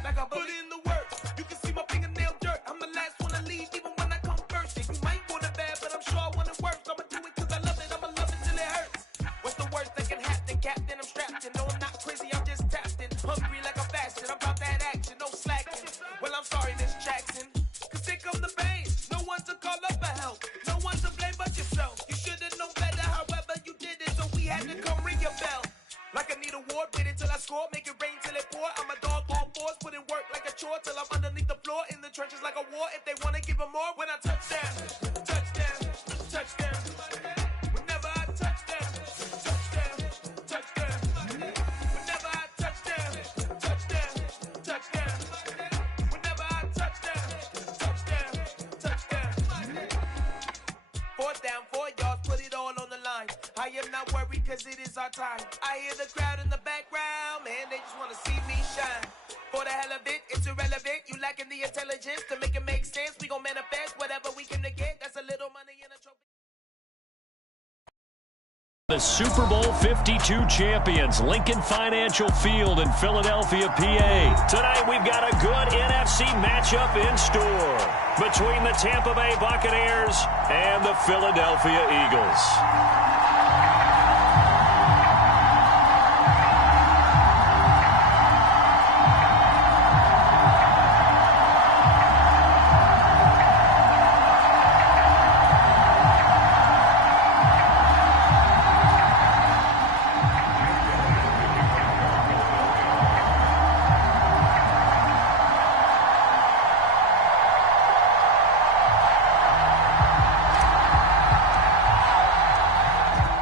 Like a bully. Put in the work, you can see my fingernail dirt. I'm the last one to leave, even when I come first. You might want it bad, but I'm sure I want it worse. I'ma do it cause I love it, I'ma love it till it hurts. What's the worst that can happen? Captain, I'm strapped in. No, I'm not crazy, I'm just tapped in. Hungry like a bastard, I'm about that action, no slacking. Well, I'm sorry, Miss Jackson, cause here come the pain. No one to call up for help, no one to blame but yourself. You should've known better, however you did it, so we had to come ring your bell. Like I need a war, wait until I score, make it rain till it pour. I'm a dog, all fours, put in work like a chore till I'm underneath the floor, in the trenches like a war. If they wanna give them more, when I touchdown, touchdown, touchdown. Whenever I touchdown, touchdown, touchdown. Whenever I touchdown, touchdown, touchdown. Whenever I touchdown, touchdown, touchdown. 4th down, 4 yards, put it all on the line. I am not worried cause it is our time. I hear the crowd in the background, man, they just wanna see me shine. For the hell of it, it's irrelevant. You lacking the intelligence to make it make sense. We gon' manifest whatever we came to get. That's a little money in a trophy. The Super Bowl 52 champions, Lincoln Financial Field in Philadelphia, PA. Tonight we've got a good NFC matchup in store between the Tampa Bay Buccaneers and the Philadelphia Eagles.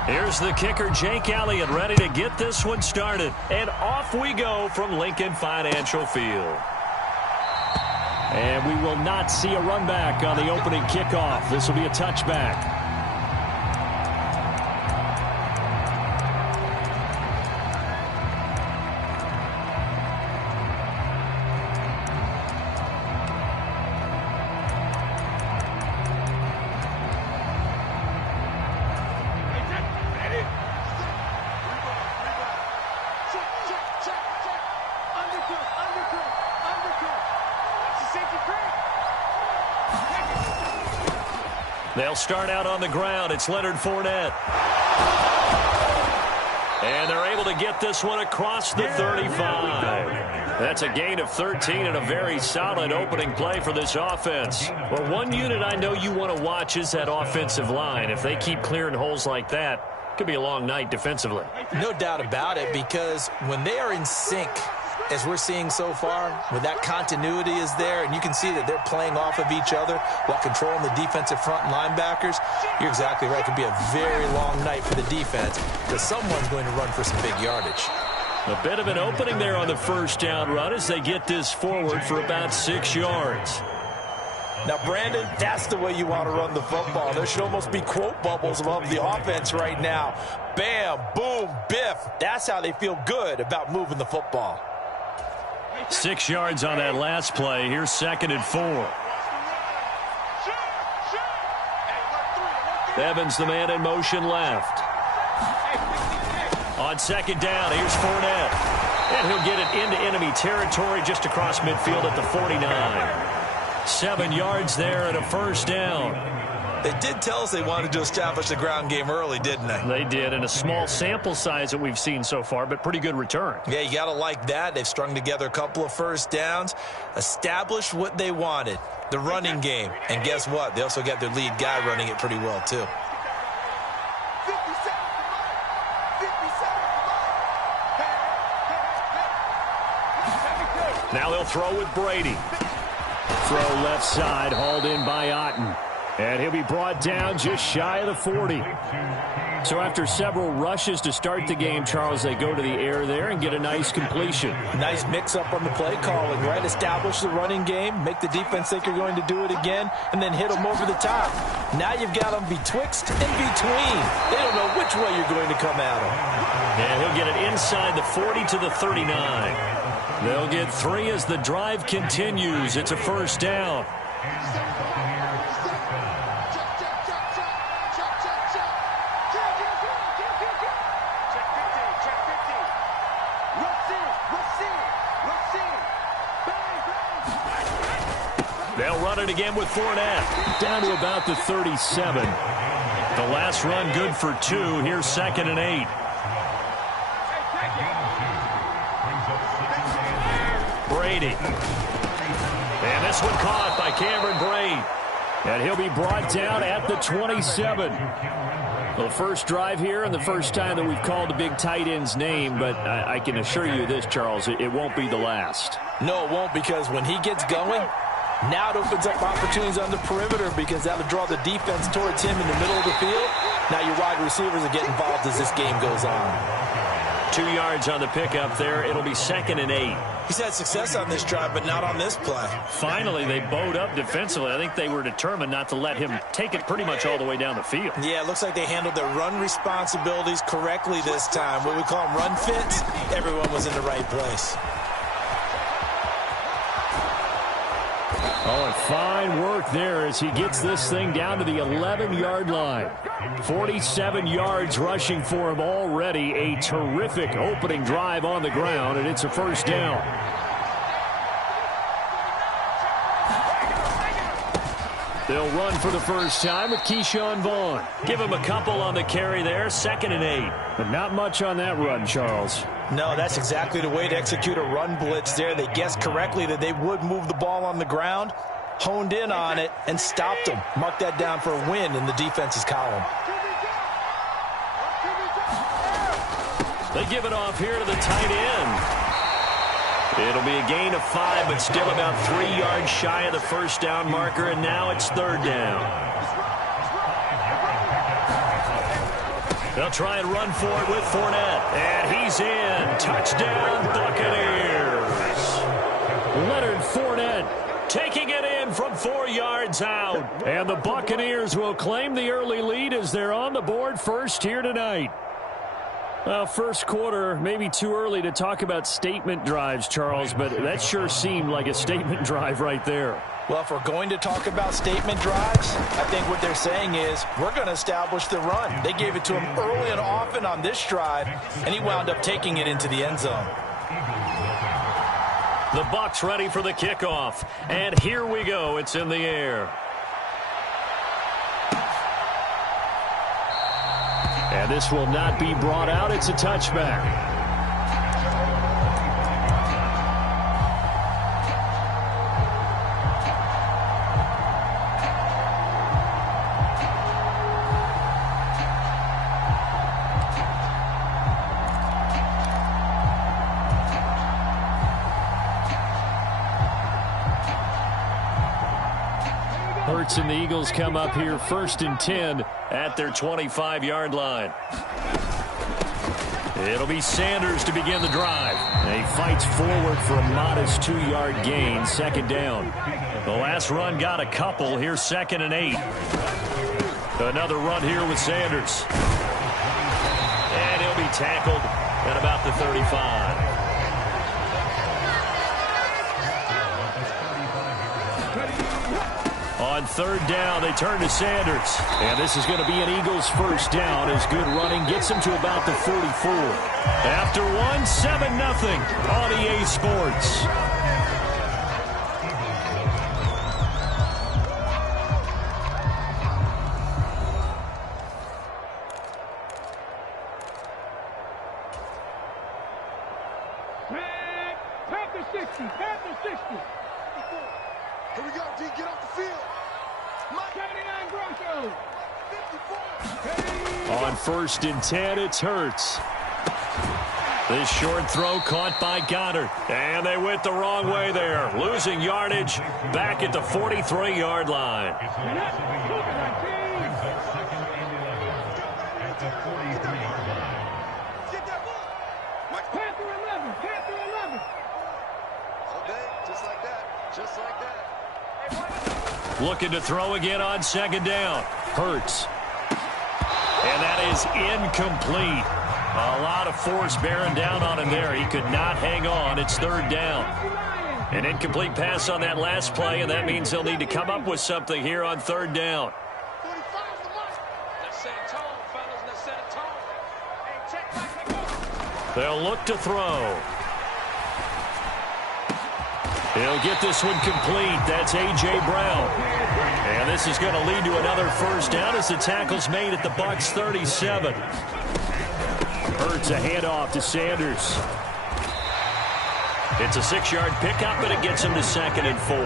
Here's the kicker, Jake Elliott, ready to get this one started. And off we go from Lincoln Financial Field. And we will not see a run back on the opening kickoff. This will be a touchback. They'll start out on the ground. It's Leonard Fournette. And they're able to get this one across the 35. That's a gain of 13 and a very solid opening play for this offense. Well, one unit I know you want to watch is that offensive line. If they keep clearing holes like that, it could be a long night defensively. No doubt about it, because when they are in sync, as we're seeing so far, when that continuity is there, and you can see that they're playing off of each other while controlling the defensive front linebackers, you're exactly right. It could be a very long night for the defense because someone's going to run for some big yardage. A bit of an opening there on the first down run as they get this forward for about 6 yards. Now, Brandon, that's the way you want to run the football. There should almost be quote bubbles above the offense right now. Bam, boom, biff. That's how they feel good about moving the football. 6 yards on that last play. Here's 2nd and 4. Evans, the man in motion left. On 2nd down, here's Fournette. And he'll get it into enemy territory just across midfield at the 49. 7 yards there and a first down. They did tell us they wanted to establish the ground game early, didn't they? They did, in a small sample size that we've seen so far, but pretty good return. Yeah, you got to like that. They've strung together a couple of first downs, established what they wanted. The running game. And guess what? They also got their lead guy running it pretty well, too. Now they'll throw with Brady. Throw left side, hauled in by Otten. And he'll be brought down just shy of the 40. So after several rushes to start the game, Charles, they go to the air there and get a nice completion. Nice mix-up on the play calling, right? Establish the running game, make the defense think you're going to do it again, and then hit them over the top. Now you've got them betwixt and between. They don't know which way you're going to come at them. And he'll get it inside the 40 to the 39. They'll get 3 as the drive continues. It's a first down. They'll run it again with Fournette. Down to about the 37. The last run good for 2. Here's 2nd and 8. Brady. And this one caught by Cameron Brate. And he'll be brought down at the 27. The first drive here and the first time that we've called the big tight end's name, but I can assure you this, Charles, it won't be the last. No, it won't, because when he gets going, now it opens up opportunities on the perimeter because that'll draw the defense towards him in the middle of the field. Now your wide receivers will get involved as this game goes on. 2 yards on the pickup there. It'll be 2nd and 8. He's had success on this drive, but not on this play. Finally, they bowed up defensively. I think they were determined not to let him take it pretty much all the way down the field. Yeah, it looks like they handled their run responsibilities correctly this time. What we call them run fits, everyone was in the right place. Oh, and fine work there as he gets this thing down to the 11-yard line. 47 yards rushing for him already. A terrific opening drive on the ground, and it's a first down. They'll run for the first time with Keyshawn Vaughn. Give him a couple on the carry there, 2nd and 8. But not much on that run, Charles. No, that's exactly the way to execute a run blitz there. They guessed correctly that they would move the ball on the ground, honed in on it, and stopped them. Mark that down for a win in the defense's column. They give it off here to the tight end. It'll be a gain of 5, but still about 3 yards shy of the first down marker, and now it's 3rd down. They'll try and run for it with Fournette, and he's in. Touchdown, Buccaneers. Leonard Fournette taking it in from 4 yards out, and the Buccaneers will claim the early lead as they're on the board first here tonight. Well, first quarter, maybe too early to talk about statement drives, Charles, but that sure seemed like a statement drive right there. Well, if we're going to talk about statement drives, I think what they're saying is we're going to establish the run. They gave it to him early and often on this drive, and he wound up taking it into the end zone. The Bucs ready for the kickoff, and here we go. It's in the air. And this will not be brought out. It's a touchback. Hurts and the Eagles come up here 1st and 10 at their 25-yard line. It'll be Sanders to begin the drive. He fights forward for a modest 2-yard gain, 2nd down. The last run got a couple. Here's 2nd and 8. Another run here with Sanders. And he'll be tackled at about the 35. On 3rd down, they turn to Sanders. And this is going to be an Eagles first down as good running gets him to about the 44. After one, 7-0 on EA Sports. Panther 60, Panther 60. Here we go, D. Get off the field. 79 Broncos. 54. On 1st and 10, it's Hurts. This short throw caught by Goddard. And they went the wrong way there. Losing yardage back at the 43-yard line. Panther 11. Panther 11. Just like that. Just like that. Looking to throw again on 2nd down. Hurts. And that is incomplete. A lot of force bearing down on him there. He could not hang on. It's 3rd down. An incomplete pass on that last play, and that means they'll need to come up with something here on 3rd down. They'll look to throw. He'll get this one complete. That's A.J. Brown. And this is going to lead to another 1st down as the tackle's made at the Bucs 37. Hurts a handoff to Sanders. It's a 6-yard pickup, but it gets him to 2nd and 4.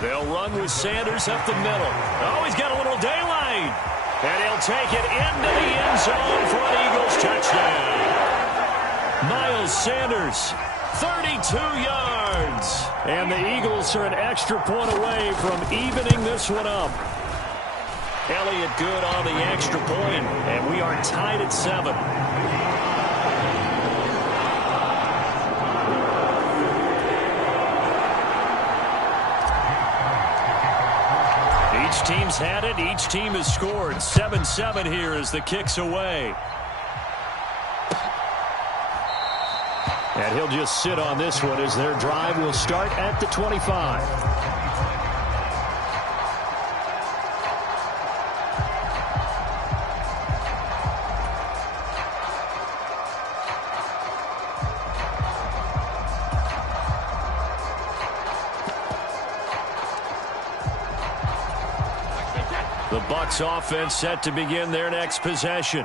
They'll run with Sanders up the middle. Oh, he's got a little daylight. And he'll take it into the end zone for an Eagles touchdown. Miles Sanders, 32 yards. And the Eagles are an extra point away from evening this one up. Elliott good on the extra point, and we are tied at 7. Each team's had it. Each team has scored. 7-7 here as the kick's away. And he'll just sit on this one as their drive will start at the 25. The Bucs offense set to begin their next possession.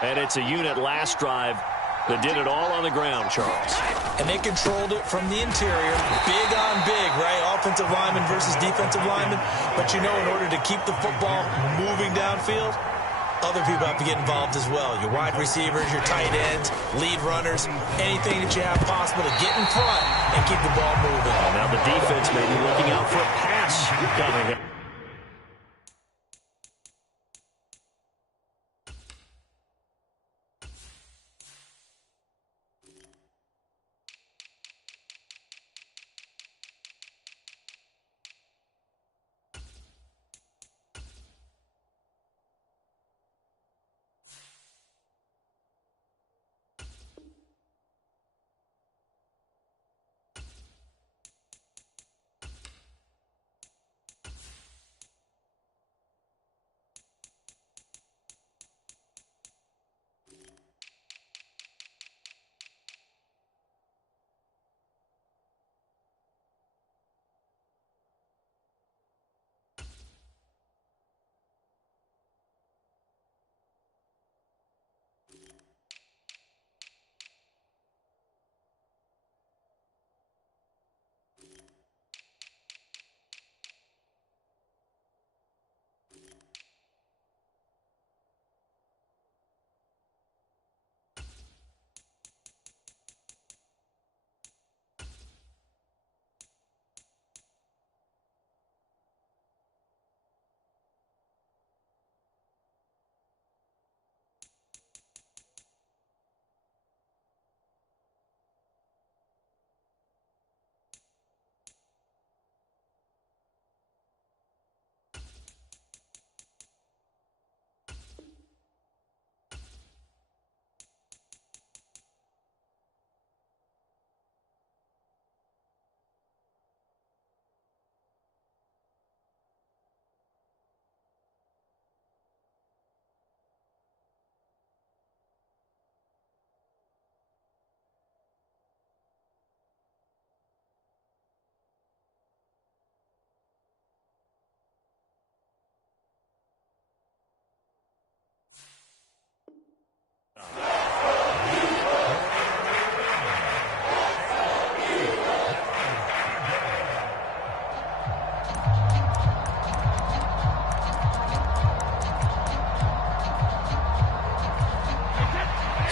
And it's a unit last drive that did it all on the ground, Charles. And they controlled it from the interior. Big on big, right? Offensive lineman versus defensive lineman. But you know, in order to keep the football moving downfield, other people have to get involved as well. Your wide receivers, your tight ends, lead runners, anything that you have possible to get in front and keep the ball moving. Now the defense may be looking out for a pass coming up.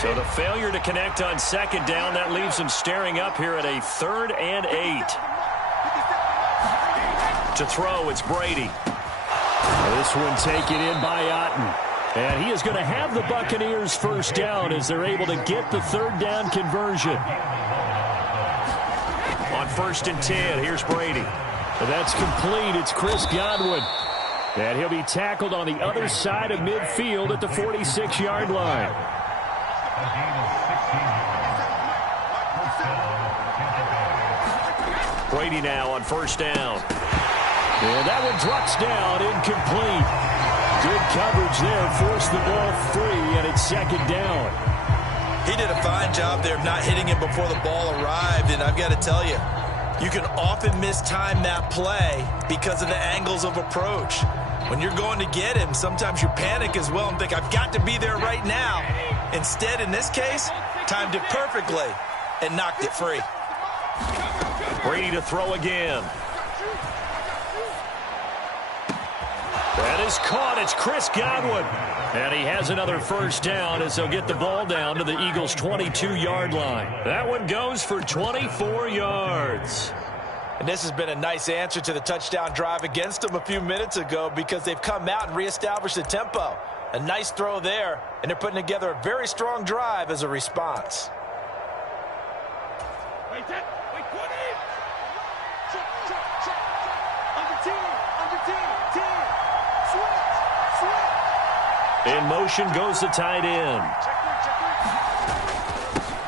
So the failure to connect on second down, that leaves them staring up here at a 3rd and 8. To throw, it's Brady. This one taken in by Otten. And he is going to have the Buccaneers first down as they're able to get the 3rd down conversion. On 1st and 10, here's Brady. And that's complete. It's Chris Godwin. And he'll be tackled on the other side of midfield at the 46-yard line. Brady now on 1st down. And that one drops down, incomplete. Good coverage there, forced the ball free, and it's 2nd down. He did a fine job there of not hitting him before the ball arrived, and I've got to tell you, you can often mistime that play because of the angles of approach. When you're going to get him, sometimes you panic as well and think, I've got to be there right now. Instead, in this case, timed it perfectly and knocked it free. Brady to throw again. That is caught. It's Chris Godwin. And he has another first down as they'll get the ball down to the Eagles' 22-yard line. That one goes for 24 yards. And this has been a nice answer to the touchdown drive against them a few minutes ago because they've come out and reestablished the tempo. A nice throw there, and they're putting together a very strong drive as a response. Wait, 20. Under 10. Switch. In motion goes the tight end.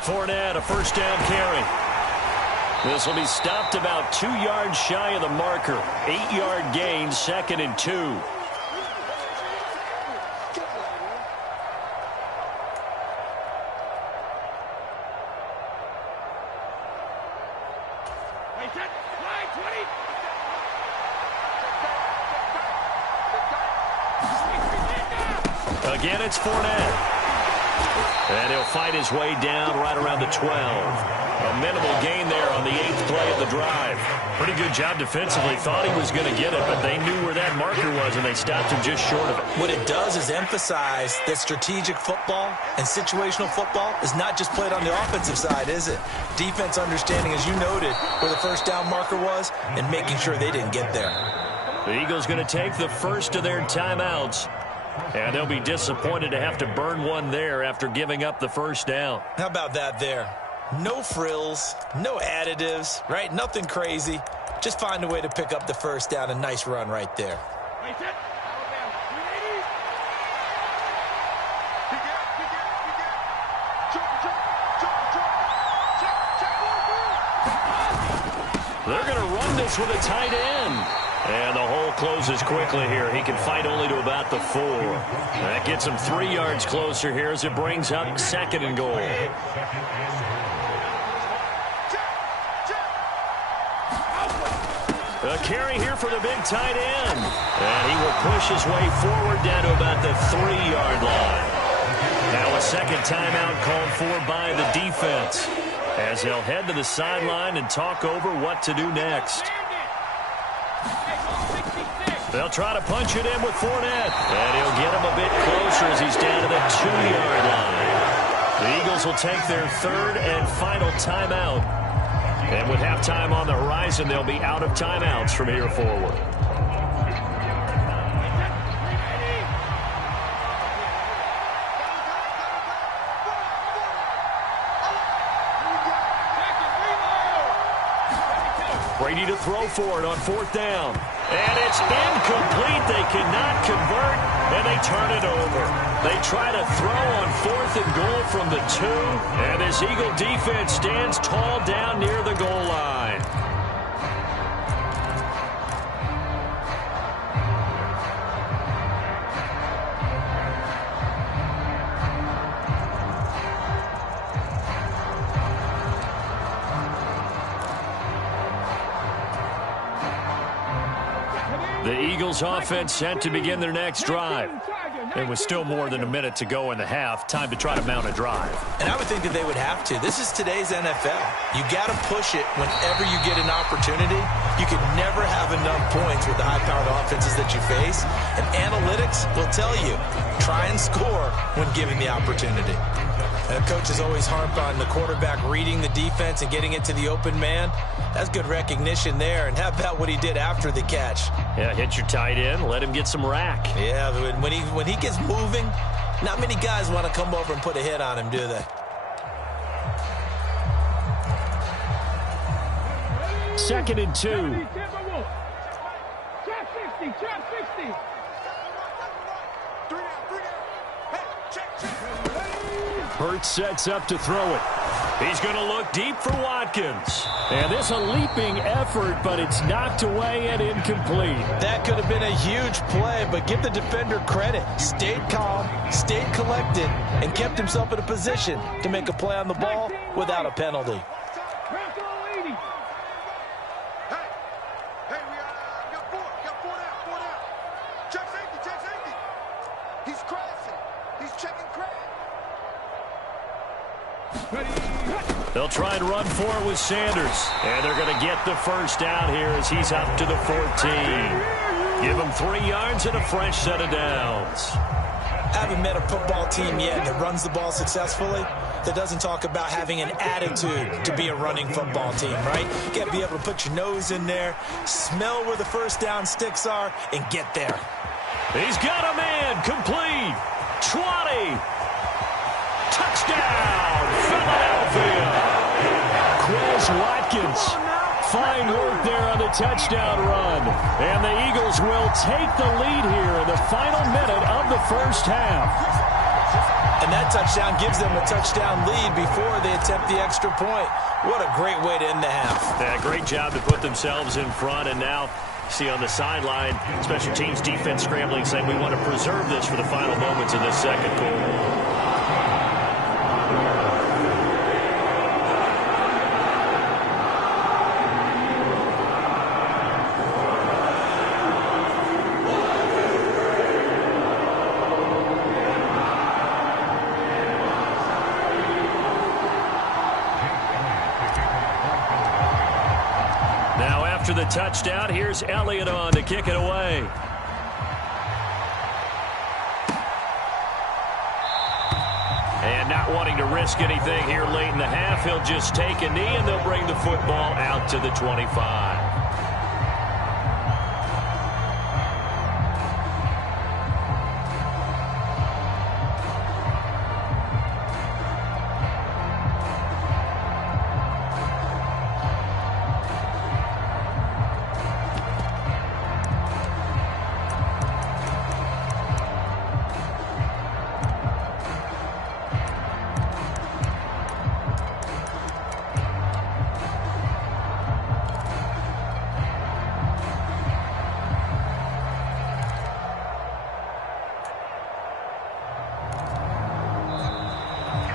Fournette, a first down carry. This will be stopped about 2 yards shy of the marker. 8-yard gain, 2nd and 2. Again, it's Fournette. And he'll fight his way down right around the 12. A minimal gain there on the 8th play of the drive. Pretty good job defensively. Thought he was going to get it, but they knew where that marker was, and they stopped him just short of it. What it does is emphasize that strategic football and situational football is not just played on the offensive side, is it? Defense understanding, as you noted, where the first down marker was and making sure they didn't get there. The Eagles going to take the first of their timeouts. And they'll be disappointed to have to burn one there after giving up the first down. How about that there? No frills, no additives, right? Nothing crazy. Just find a way to pick up the first down. A nice run right there. They're going to run this with a tight end. And the hole closes quickly here. He can fight only to about the 4. That gets him 3 yards closer here as it brings up 2nd and goal. A carry here for the big tight end. And he will push his way forward down to about the 3-yard line. Now a second timeout called for by the defense as they'll head to the sideline and talk over what to do next. They'll try to punch it in with Fournette. And he'll get him a bit closer as he's down to the 2-yard line. The Eagles will take their 3rd and final timeout. And with halftime on the horizon, they'll be out of timeouts from here forward. Brady to throw for it on 4th down. And it's incomplete. They cannot convert, and they turn it over. They try to throw on 4th and goal from the 2, and this Eagle defense stands tall down near the goal line. The Eagles offense set to begin their next drive. And with still more than a minute to go in the half, time to try to mount a drive. And I would think that they would have to. This is today's NFL. You got to push it whenever you get an opportunity. You can never have enough points with the high-powered offenses that you face. And analytics will tell you, try and score when given the opportunity. And coaches always harp on the quarterback reading the defense and getting it to the open man. That's good recognition there. And how about what he did after the catch? Yeah, hit your tight end, let him get some rack. Yeah, when he gets moving, not many guys want to come over and put a hit on him, do they? Second and 2. Hurts sets up to throw it. He's going to look deep for Watkins. And this a leaping effort, but it's knocked away and incomplete. That could have been a huge play, but give the defender credit. Stayed calm, stayed collected, and kept himself in a position to make a play on the ball without a penalty. They'll try and run for it with Sanders. And they're going to get the first down here as he's up to the 14. Give him 3 yards and a fresh set of downs. I haven't met a football team yet that runs the ball successfully that doesn't talk about having an attitude to be a running football team, right? You got to be able to put your nose in there, smell where the first down sticks are, and get there. He's got a man. Complete. 20. Touchdown, Philadelphia. Quez Watkins. Fine work there on the touchdown run. And the Eagles will take the lead here in the final minute of the first half. And that touchdown gives them a touchdown lead before they attempt the extra point. What a great way to end the half. Yeah, great job to put themselves in front. And now, see on the sideline, special teams defense scrambling, saying we want to preserve this for the final moments of this second quarter. After the touchdown, here's Elliott on to kick it away. And not wanting to risk anything here late in the half, he'll just take a knee and they'll bring the football out to the 25.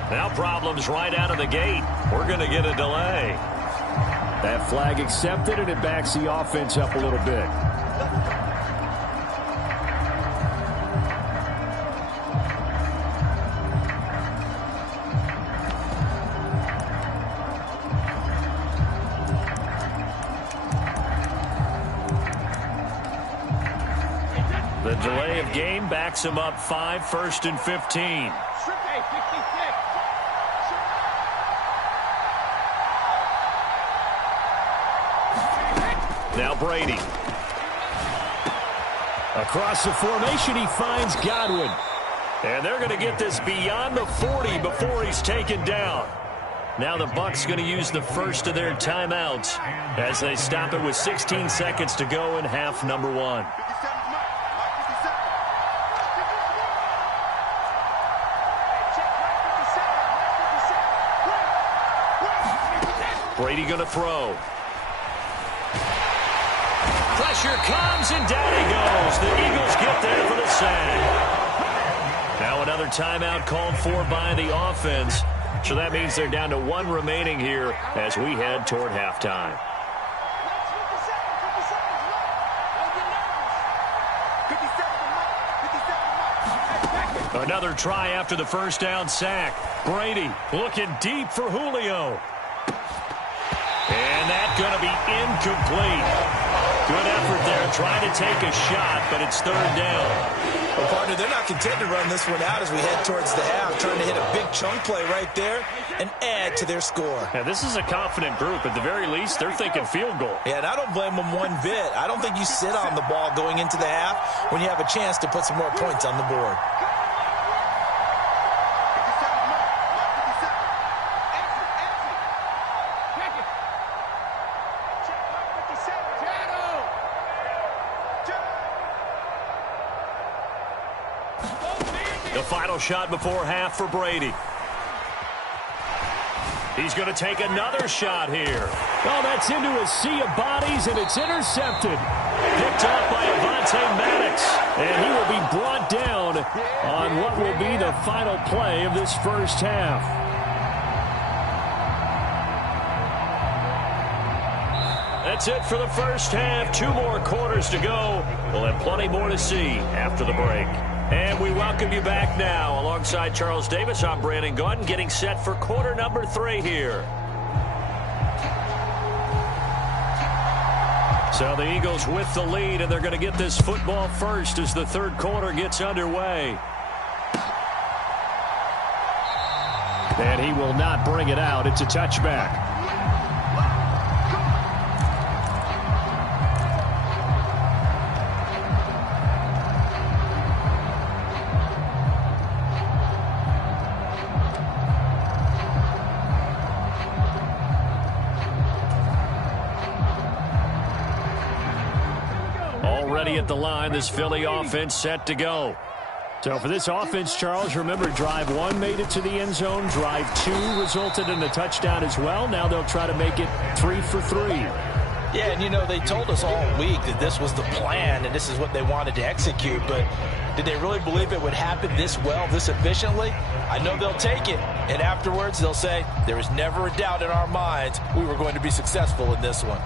Now problems right out of the gate. We're going to get a delay. That flag accepted, and it backs the offense up a little bit. The delay of game backs him up 5, 1st and 15. Now Brady. Across the formation, he finds Godwin. And they're going to get this beyond the 40 before he's taken down. Now the Bucs going to use the first of their timeouts as they stop it with 16 seconds to go in half number 1. Brady going to throw. Pressure comes, and down he goes. The Eagles get there for the sack. Now another timeout called for by the offense. So that means they're down to 1 remaining here as we head toward halftime. Another try after the first down sack. Brady looking deep for Julio. And that's going to be incomplete. Good effort there, trying to take a shot, but it's third down. Well, partner, they're not content to run this one out as we head towards the half, trying to hit a big chunk play right there and add to their score. Yeah, this is a confident group. At the very least, they're thinking field goal. Yeah, and I don't blame them one bit. I don't think you sit on the ball going into the half when you have a chance to put some more points on the board. The final shot before half for Brady. He's going to take another shot here. Oh, that's into a sea of bodies, and it's intercepted. Picked up by Avonte Maddox, and he will be brought down on what will be the final play of this first half. That's it for the first half. 2 more quarters to go. We'll have plenty more to see after the break. And we welcome you back now. Alongside Charles Davis, I'm Brandon Gunn, getting set for quarter number 3 here. So the Eagles with the lead, and they're going to get this football first as the third quarter gets underway. And he will not bring it out. It's a touchback. Already at the line, this Philly offense set to go. So for this offense, Charles, remember, drive 1 made it to the end zone. Drive 2 resulted in a touchdown as well. Now they'll try to make it 3 for 3. Yeah, and you know, they told us all week that this was the plan and this is what they wanted to execute, but did they really believe it would happen this well, this efficiently? I know they'll take it, and afterwards they'll say, there was never a doubt in our minds we were going to be successful in this one.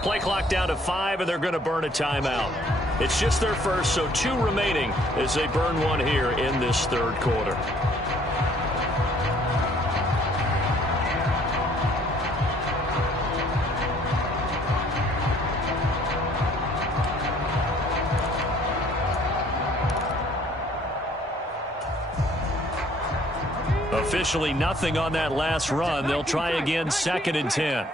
Play clock down to 5, and they're going to burn a timeout. It's just their first, so 2 remaining as they burn one here in this third quarter. Officially nothing on that last run. They'll try again, 2nd and 10.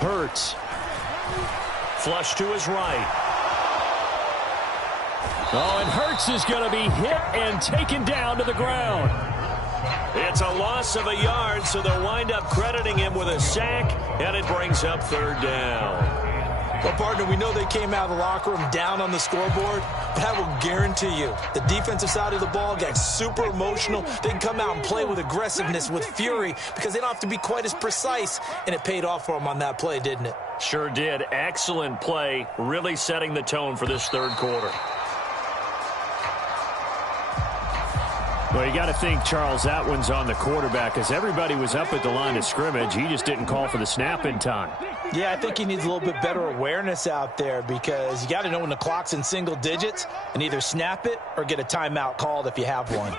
Hurts. Flush to his right. Oh, and Hurts is going to be hit and taken down to the ground. It's a loss of a yard, so they'll wind up crediting him with a sack, and it brings up third down. Well, partner, we know they came out of the locker room down on the scoreboard, but I will guarantee you the defensive side of the ball got super emotional. They can come out and play with aggressiveness, with fury, because they don't have to be quite as precise, and it paid off for them on that play, didn't it? Sure did. Excellent play, really setting the tone for this third quarter. Well, you got to think, Charles, that one's on the quarterback, as everybody was up at the line of scrimmage. He just didn't call for the snap in time. Yeah, I think he needs a little bit better awareness out there, because you got to know when the clock's in single digits and either snap it or get a timeout called if you have one.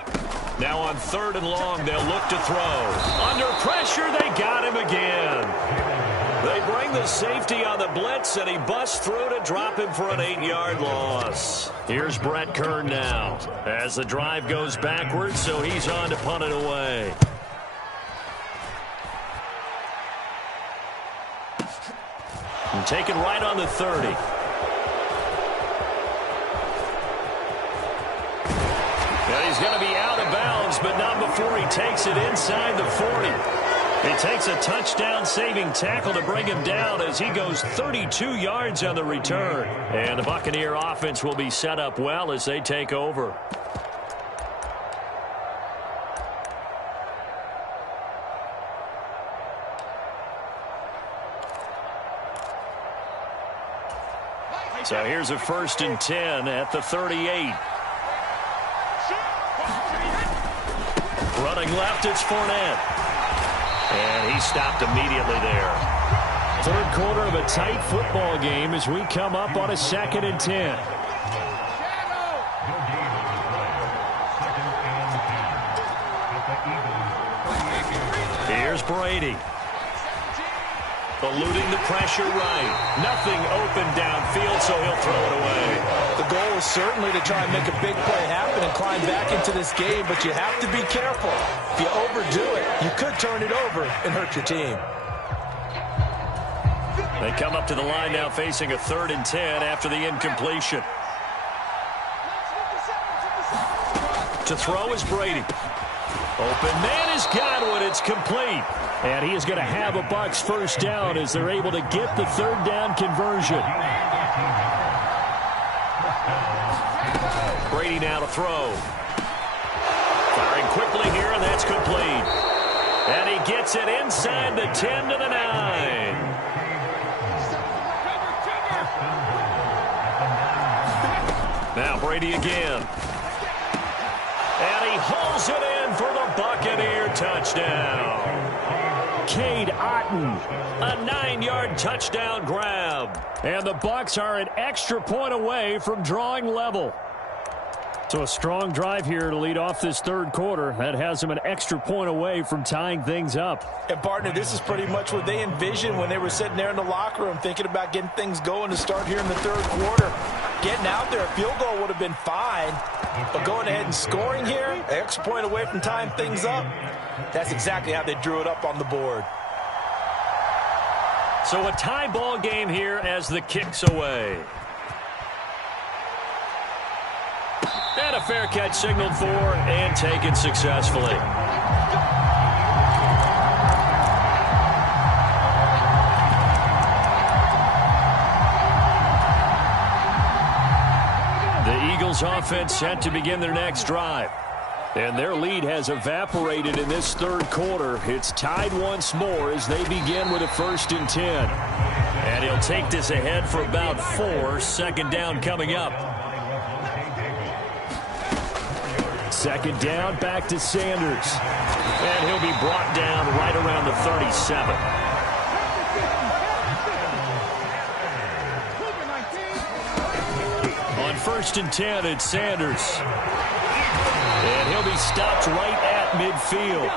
Now on 3rd and long, they'll look to throw. Under pressure, they got him again. They bring the safety on the blitz, and he busts through to drop him for an 8-yard loss. Here's Brett Kern now as the drive goes backwards, so he's on to punt it away. And taken right on the 30. And he's going to be out of bounds, but not before he takes it inside the 40. It takes a touchdown-saving tackle to bring him down as he goes 32 yards on the return. And the Buccaneer offense will be set up well as they take over. So here's a 1st and 10 at the 38. Running left, it's Fournette. And he stopped immediately there. Third quarter of a tight football game as we come up on a 2nd and 10. Here's Brady. Eluding the pressure right. Nothing open downfield, so he'll throw it away. The goal is certainly to try and make a big play happen and climb back into this game, but you have to be careful. If you overdo it, you could turn it over and hurt your team. They come up to the line now facing a 3rd and 10 after the incompletion. To throw is Brady. Open man is Godwin. It's complete. And he is going to have a Bucs 1st down as they're able to get the 3rd down conversion. Brady now to throw. Firing quickly here, and that's complete. And he gets it inside the 10 to the 9. Now Brady again. And he hauls it in for the Buccaneer touchdown. Cade Otten, a 9-yard touchdown grab. And the Bucs are an extra point away from drawing level. So a strong drive here to lead off this 3rd quarter. That has them an extra point away from tying things up. And, partner, this is pretty much what they envisioned when they were sitting there in the locker room thinking about getting things going to start here in the 3rd quarter. Getting out there, a field goal would have been fine. But going ahead and scoring here, an extra point away from tying things up, that's exactly how they drew it up on the board. So a tie ball game here as the kick's away. And a fair catch signaled for and taken successfully. The Eagles offense set to begin their next drive. And their lead has evaporated in this 3rd quarter. It's tied once more as they begin with a 1st and 10. And he'll take this ahead for about 4. 2nd down coming up. 2nd down, back to Sanders. And he'll be brought down right around the 37. On 1st and 10, it's Sanders. And he'll be stopped right at midfield.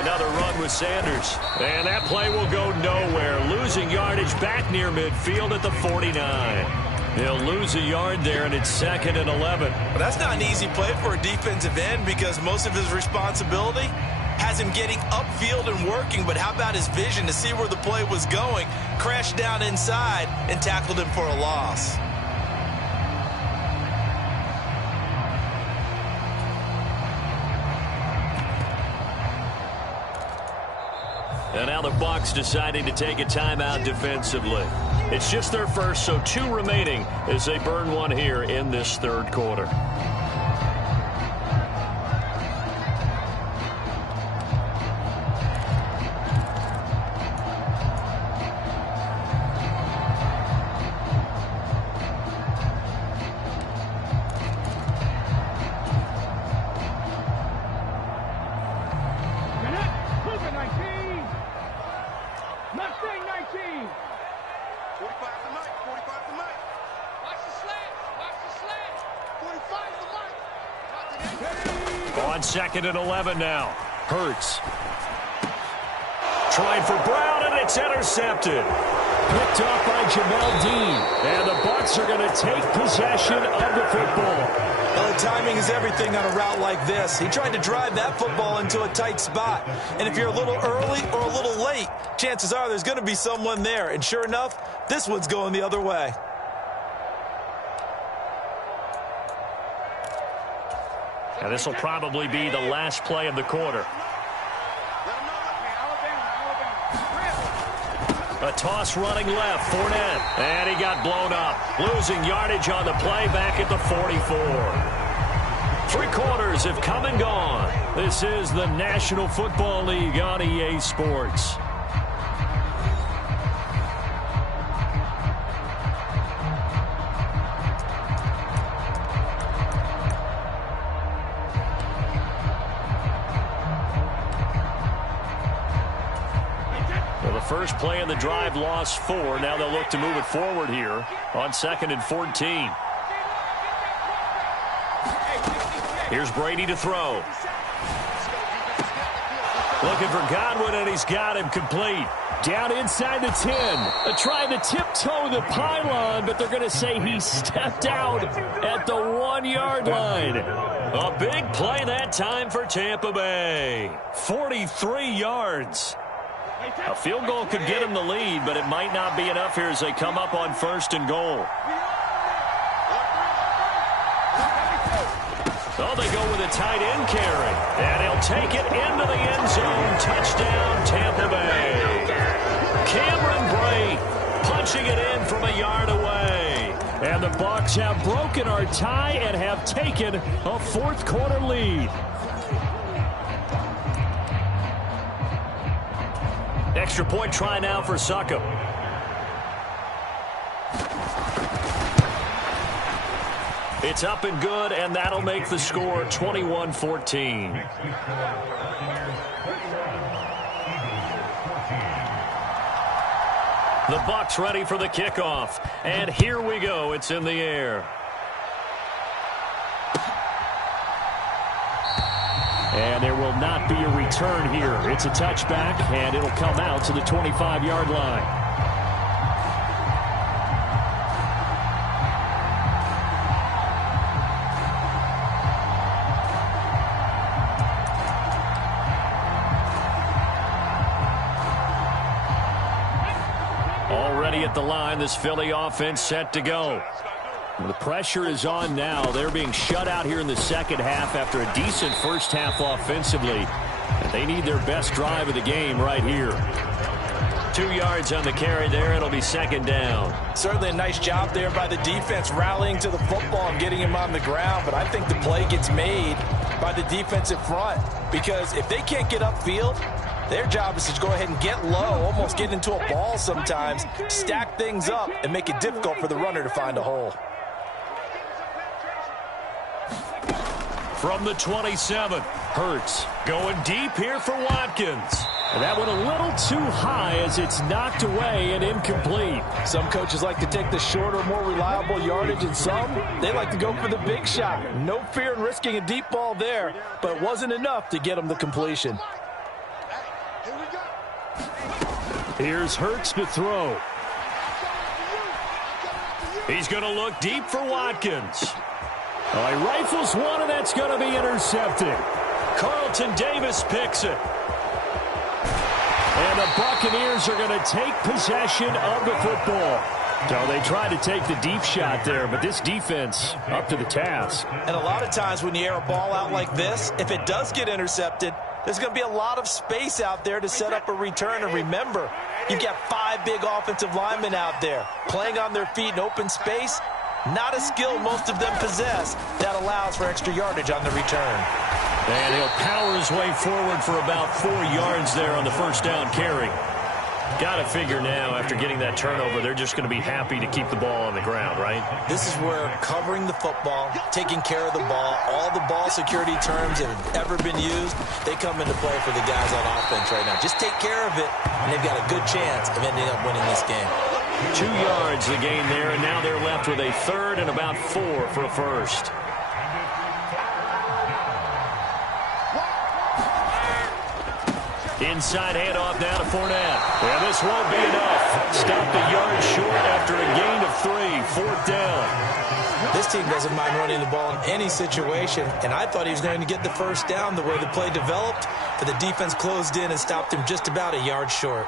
Another run with Sanders. And that play will go nowhere. Losing yardage back near midfield at the 49. They'll lose a yard there, and it's 2nd and 11. Well, that's not an easy play for a defensive end because most of his responsibility has him getting upfield and working, but how about his vision to see where the play was going, crashed down inside, and tackled him for a loss. And now the Bucs deciding to take a timeout defensively. It's just their first, so 2 remaining as they burn one here in this 3rd quarter. On 2nd and 11 now. Hurts. Trying for Brown, and it's intercepted. Picked off by Jamel Dean. And the Bucs are going to take possession of the football. Well, the timing is everything on a route like this. He tried to drive that football into a tight spot. And if you're a little early or a little late, chances are there's going to be someone there. And sure enough, this one's going the other way. And this will probably be the last play of the quarter. A toss running left, Fournette. And he got blown up. Losing yardage on the play back at the 44. 3 quarters have come and gone. This is the National Football League on EA Sports. First play of the drive, lost 4. Now they'll look to move it forward here on 2nd and 14. Here's Brady to throw. Looking for Godwin, and he's got him complete. Down inside the 10. Trying to tiptoe the pylon, but they're going to say he stepped out at the 1-yard line. A big play that time for Tampa Bay. 43 yards. A field goal could get him the lead, but it might not be enough here as they come up on 1st and goal. Oh, they go with a tight end carry. And he'll take it into the end zone. Touchdown, Tampa Bay. Cameron Brate punching it in from a yard away. And the Bucs have broken our tie and have taken a 4th quarter lead. Extra point try now for Succop. It's up and good, and that'll make the score 21-14. The Bucs ready for the kickoff. And here we go. It's in the air. And there will not be a return here. It's a touchback, and it'll come out to the 25-yard line. Already at the line, this Philly offense set to go. The pressure is on now. They're being shut out here in the second half after a decent first half offensively. And they need their best drive of the game right here. 2 yards on the carry there. It'll be 2nd down. Certainly a nice job there by the defense rallying to the football and getting him on the ground. But I think the play gets made by the defensive front. Because if they can't get upfield, their job is to go ahead and get low, almost get into a ball sometimes, stack things up, and make it difficult for the runner to find a hole. From the 27, Hurts going deep here for Watkins. And that went a little too high as it's knocked away and incomplete. Some coaches like to take the shorter, more reliable yardage, and some, they like to go for the big shot. No fear in risking a deep ball there, but it wasn't enough to get them the completion. Here's Hurts to throw. He's going to look deep for Watkins. Oh, he rifles one, and that's going to be intercepted. Carlton Davis picks it. And the Buccaneers are going to take possession of the football. So they tried to take the deep shot there, but this defense up to the task. And a lot of times when you air a ball out like this, if it does get intercepted, there's going to be a lot of space out there to set up a return. And remember, you've got 5 big offensive linemen out there playing on their feet in open space. Not a skill most of them possess that allows for extra yardage on the return. And he'll power his way forward for about 4 yards there on the first down carry. Got to figure now, after getting that turnover, they're just going to be happy to keep the ball on the ground, right? This is where covering the football, taking care of the ball, all the ball security terms that have ever been used, they come into play for the guys on offense right now. Just take care of it, and they've got a good chance of ending up winning this game. 2 yards the gain there, and now they're left with a 3rd and about 4 for a first. Inside handoff now to Fournette. And this won't be enough. Stopped a yard short after a gain of 3. 4th down. This team doesn't mind running the ball in any situation, and I thought he was going to get the first down the way the play developed, but the defense closed in and stopped him just about a yard short.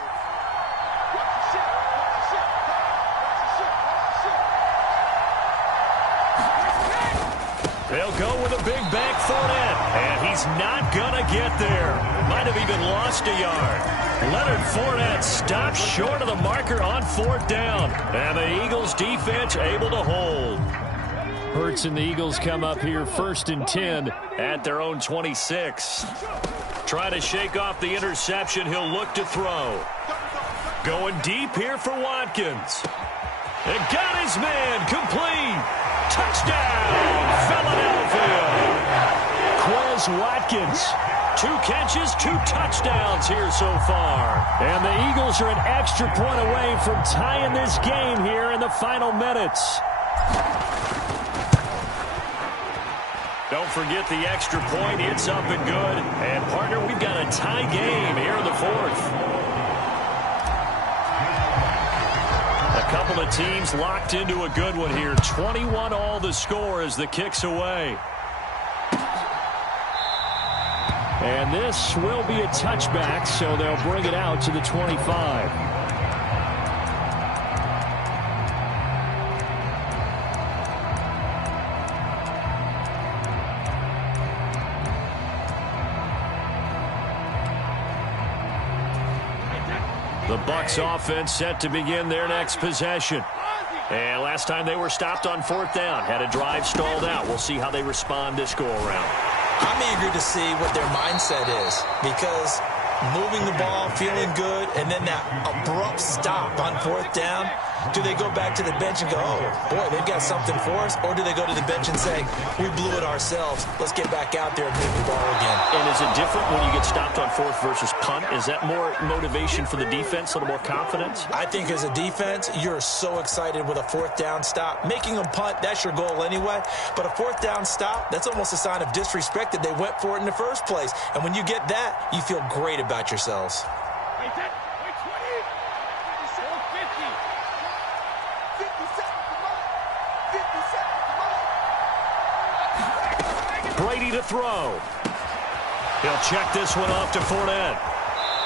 They'll go with a big bank Fournette, and he's not going to get there. Might have even lost a yard. Leonard Fournette stopped short of the marker on 4th down, and the Eagles defense able to hold. Hurts and the Eagles come up here 1st and 10 at their own 26. Trying to shake off the interception, he'll look to throw. Going deep here for Watkins. And got his man complete. Touchdown, Philadelphia. Quez Watkins. 2 catches, 2 touchdowns here so far. And the Eagles are an extra point away from tying this game here in the final minutes. Don't forget the extra point. It's up and good. And, partner, we've got a tie game here in the 4th. A couple of teams locked into a good one here. 21 all the score as the kick's away. And this will be a touchback, so they'll bring it out to the 25. The Bucs offense set to begin their next possession. And last time they were stopped on 4th down, had a drive stalled out. We'll see how they respond this go-around. I'm eager to see what their mindset is, because moving the ball, feeling good, and then that abrupt stop on 4th down, do they go back to the bench and go, oh, boy, they've got something for us? Or do they go to the bench and say, we blew it ourselves, let's get back out there and move the ball again? And is it different when you get stopped on 4th versus punt? Is that more motivation for the defense, a little more confidence? I think as a defense, you're so excited with a 4th down stop. Making them punt, that's your goal anyway. But a 4th down stop, that's almost a sign of disrespect that they went for it in the first place. And when you get that, you feel great about yourselves. Brady to throw. He'll check this one off to Fournette.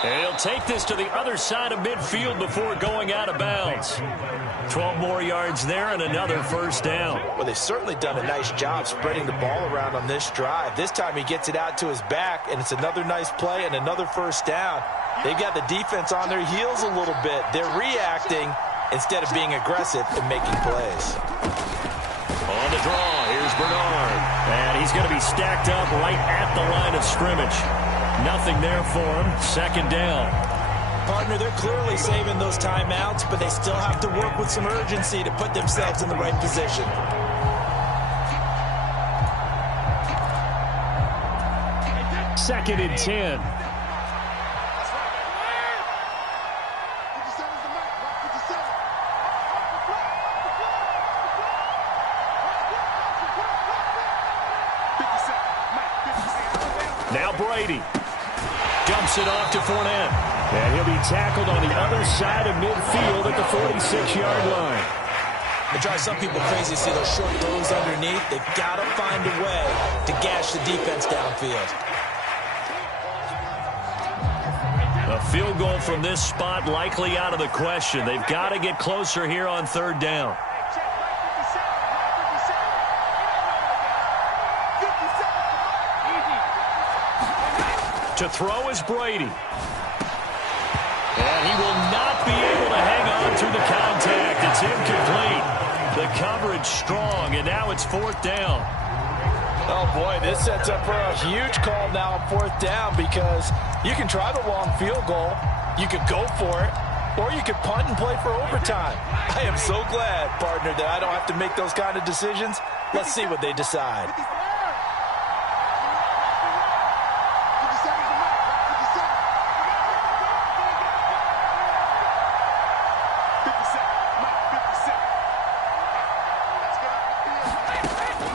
And he'll take this to the other side of midfield before going out of bounds. 12 more yards there and another 1st down. Well, they've certainly done a nice job spreading the ball around on this drive. This time he gets it out to his back, and it's another nice play and another 1st down. They've got the defense on their heels a little bit. They're reacting instead of being aggressive and making plays. On the draw, here's Bernard. And he's going to be stacked up right at the line of scrimmage. Nothing there for him. 2nd down. Partner, they're clearly saving those timeouts, but they still have to work with some urgency to put themselves in the right position. Second and 10. Now Brady dumps it off to Fournette. And he'll be tackled on the other side of midfield at the 46-yard line. It drives some people crazy to see those short throws underneath. They've got to find a way to gash the defense downfield. A field goal from this spot likely out of the question. They've got to get closer here on 3rd down. To throw is Brady. And he will not be able to hang on through the contact. It's incomplete. The coverage strong, and now it's 4th down. Oh, boy, this sets up for a huge call now on 4th down, because you can try the long field goal, you could go for it, or you could punt and play for overtime. I am so glad, partner, that I don't have to make those kind of decisions. Let's see what they decide.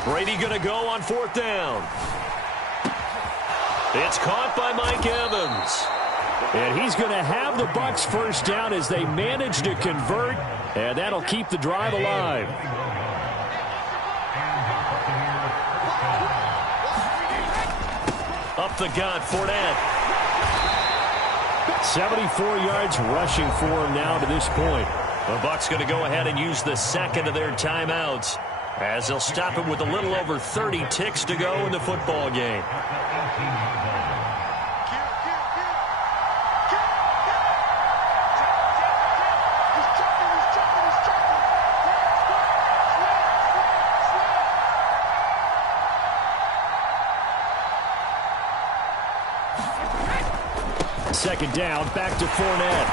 Brady going to go on 4th down. It's caught by Mike Evans. And he's going to have the Bucs 1st down as they manage to convert, and that'll keep the drive alive. Up the gut, Fournette. 74 yards rushing for him now to this point. The Bucs going to go ahead and use the 2nd of their timeouts. as they'll stop it with a little over 30 ticks to go in the football game. Second down, back to Fournette.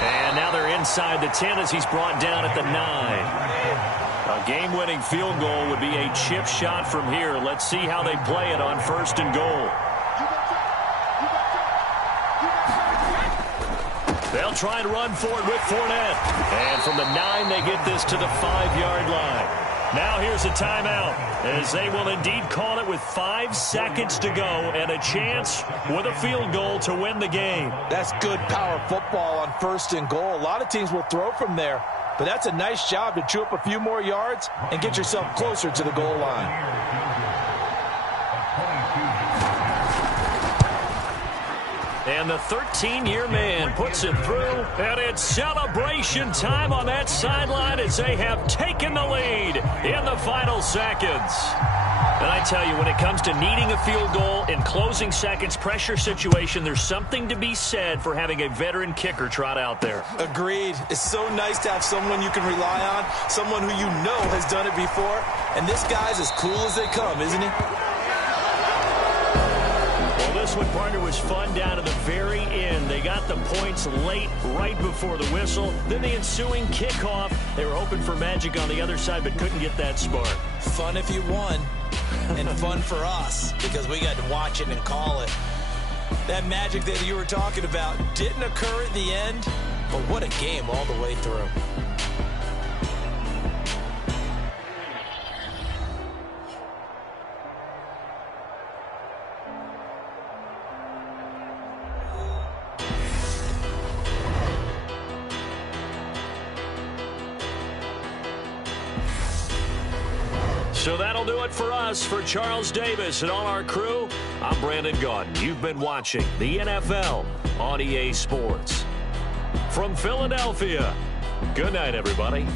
And now they're inside the 10 as he's brought down at the 9. A game-winning field goal would be a chip shot from here. Let's see how they play it on 1st and goal. They'll try and run for it with Fournette. And from the 9, they get this to the 5-yard line. Now here's a timeout, as they will indeed call it with 5 seconds to go and a chance with a field goal to win the game. That's good power football on 1st and goal. A lot of teams will throw from there, but that's a nice job to chew up a few more yards and get yourself closer to the goal line. And the 13-year man puts it through, and it's celebration time on that sideline as they have taken the lead in the final seconds. And I tell you, when it comes to needing a field goal in closing seconds, pressure situation, there's something to be said for having a veteran kicker trot out there. Agreed. It's so nice to have someone you can rely on, someone who you know has done it before. And this guy's as cool as they come, isn't he? This one, partner, was fun down to the very end. They got the points late, right before the whistle. Then the ensuing kickoff. They were hoping for magic on the other side, but couldn't get that spark. Fun if you won, and fun for us, because we got to watch it and call it. That magic that you were talking about didn't occur at the end, but what a game all the way through. So that'll do it for us. For Charles Davis and all our crew, I'm Brandon Gaudin. You've been watching the NFL on EA Sports. From Philadelphia, good night, everybody.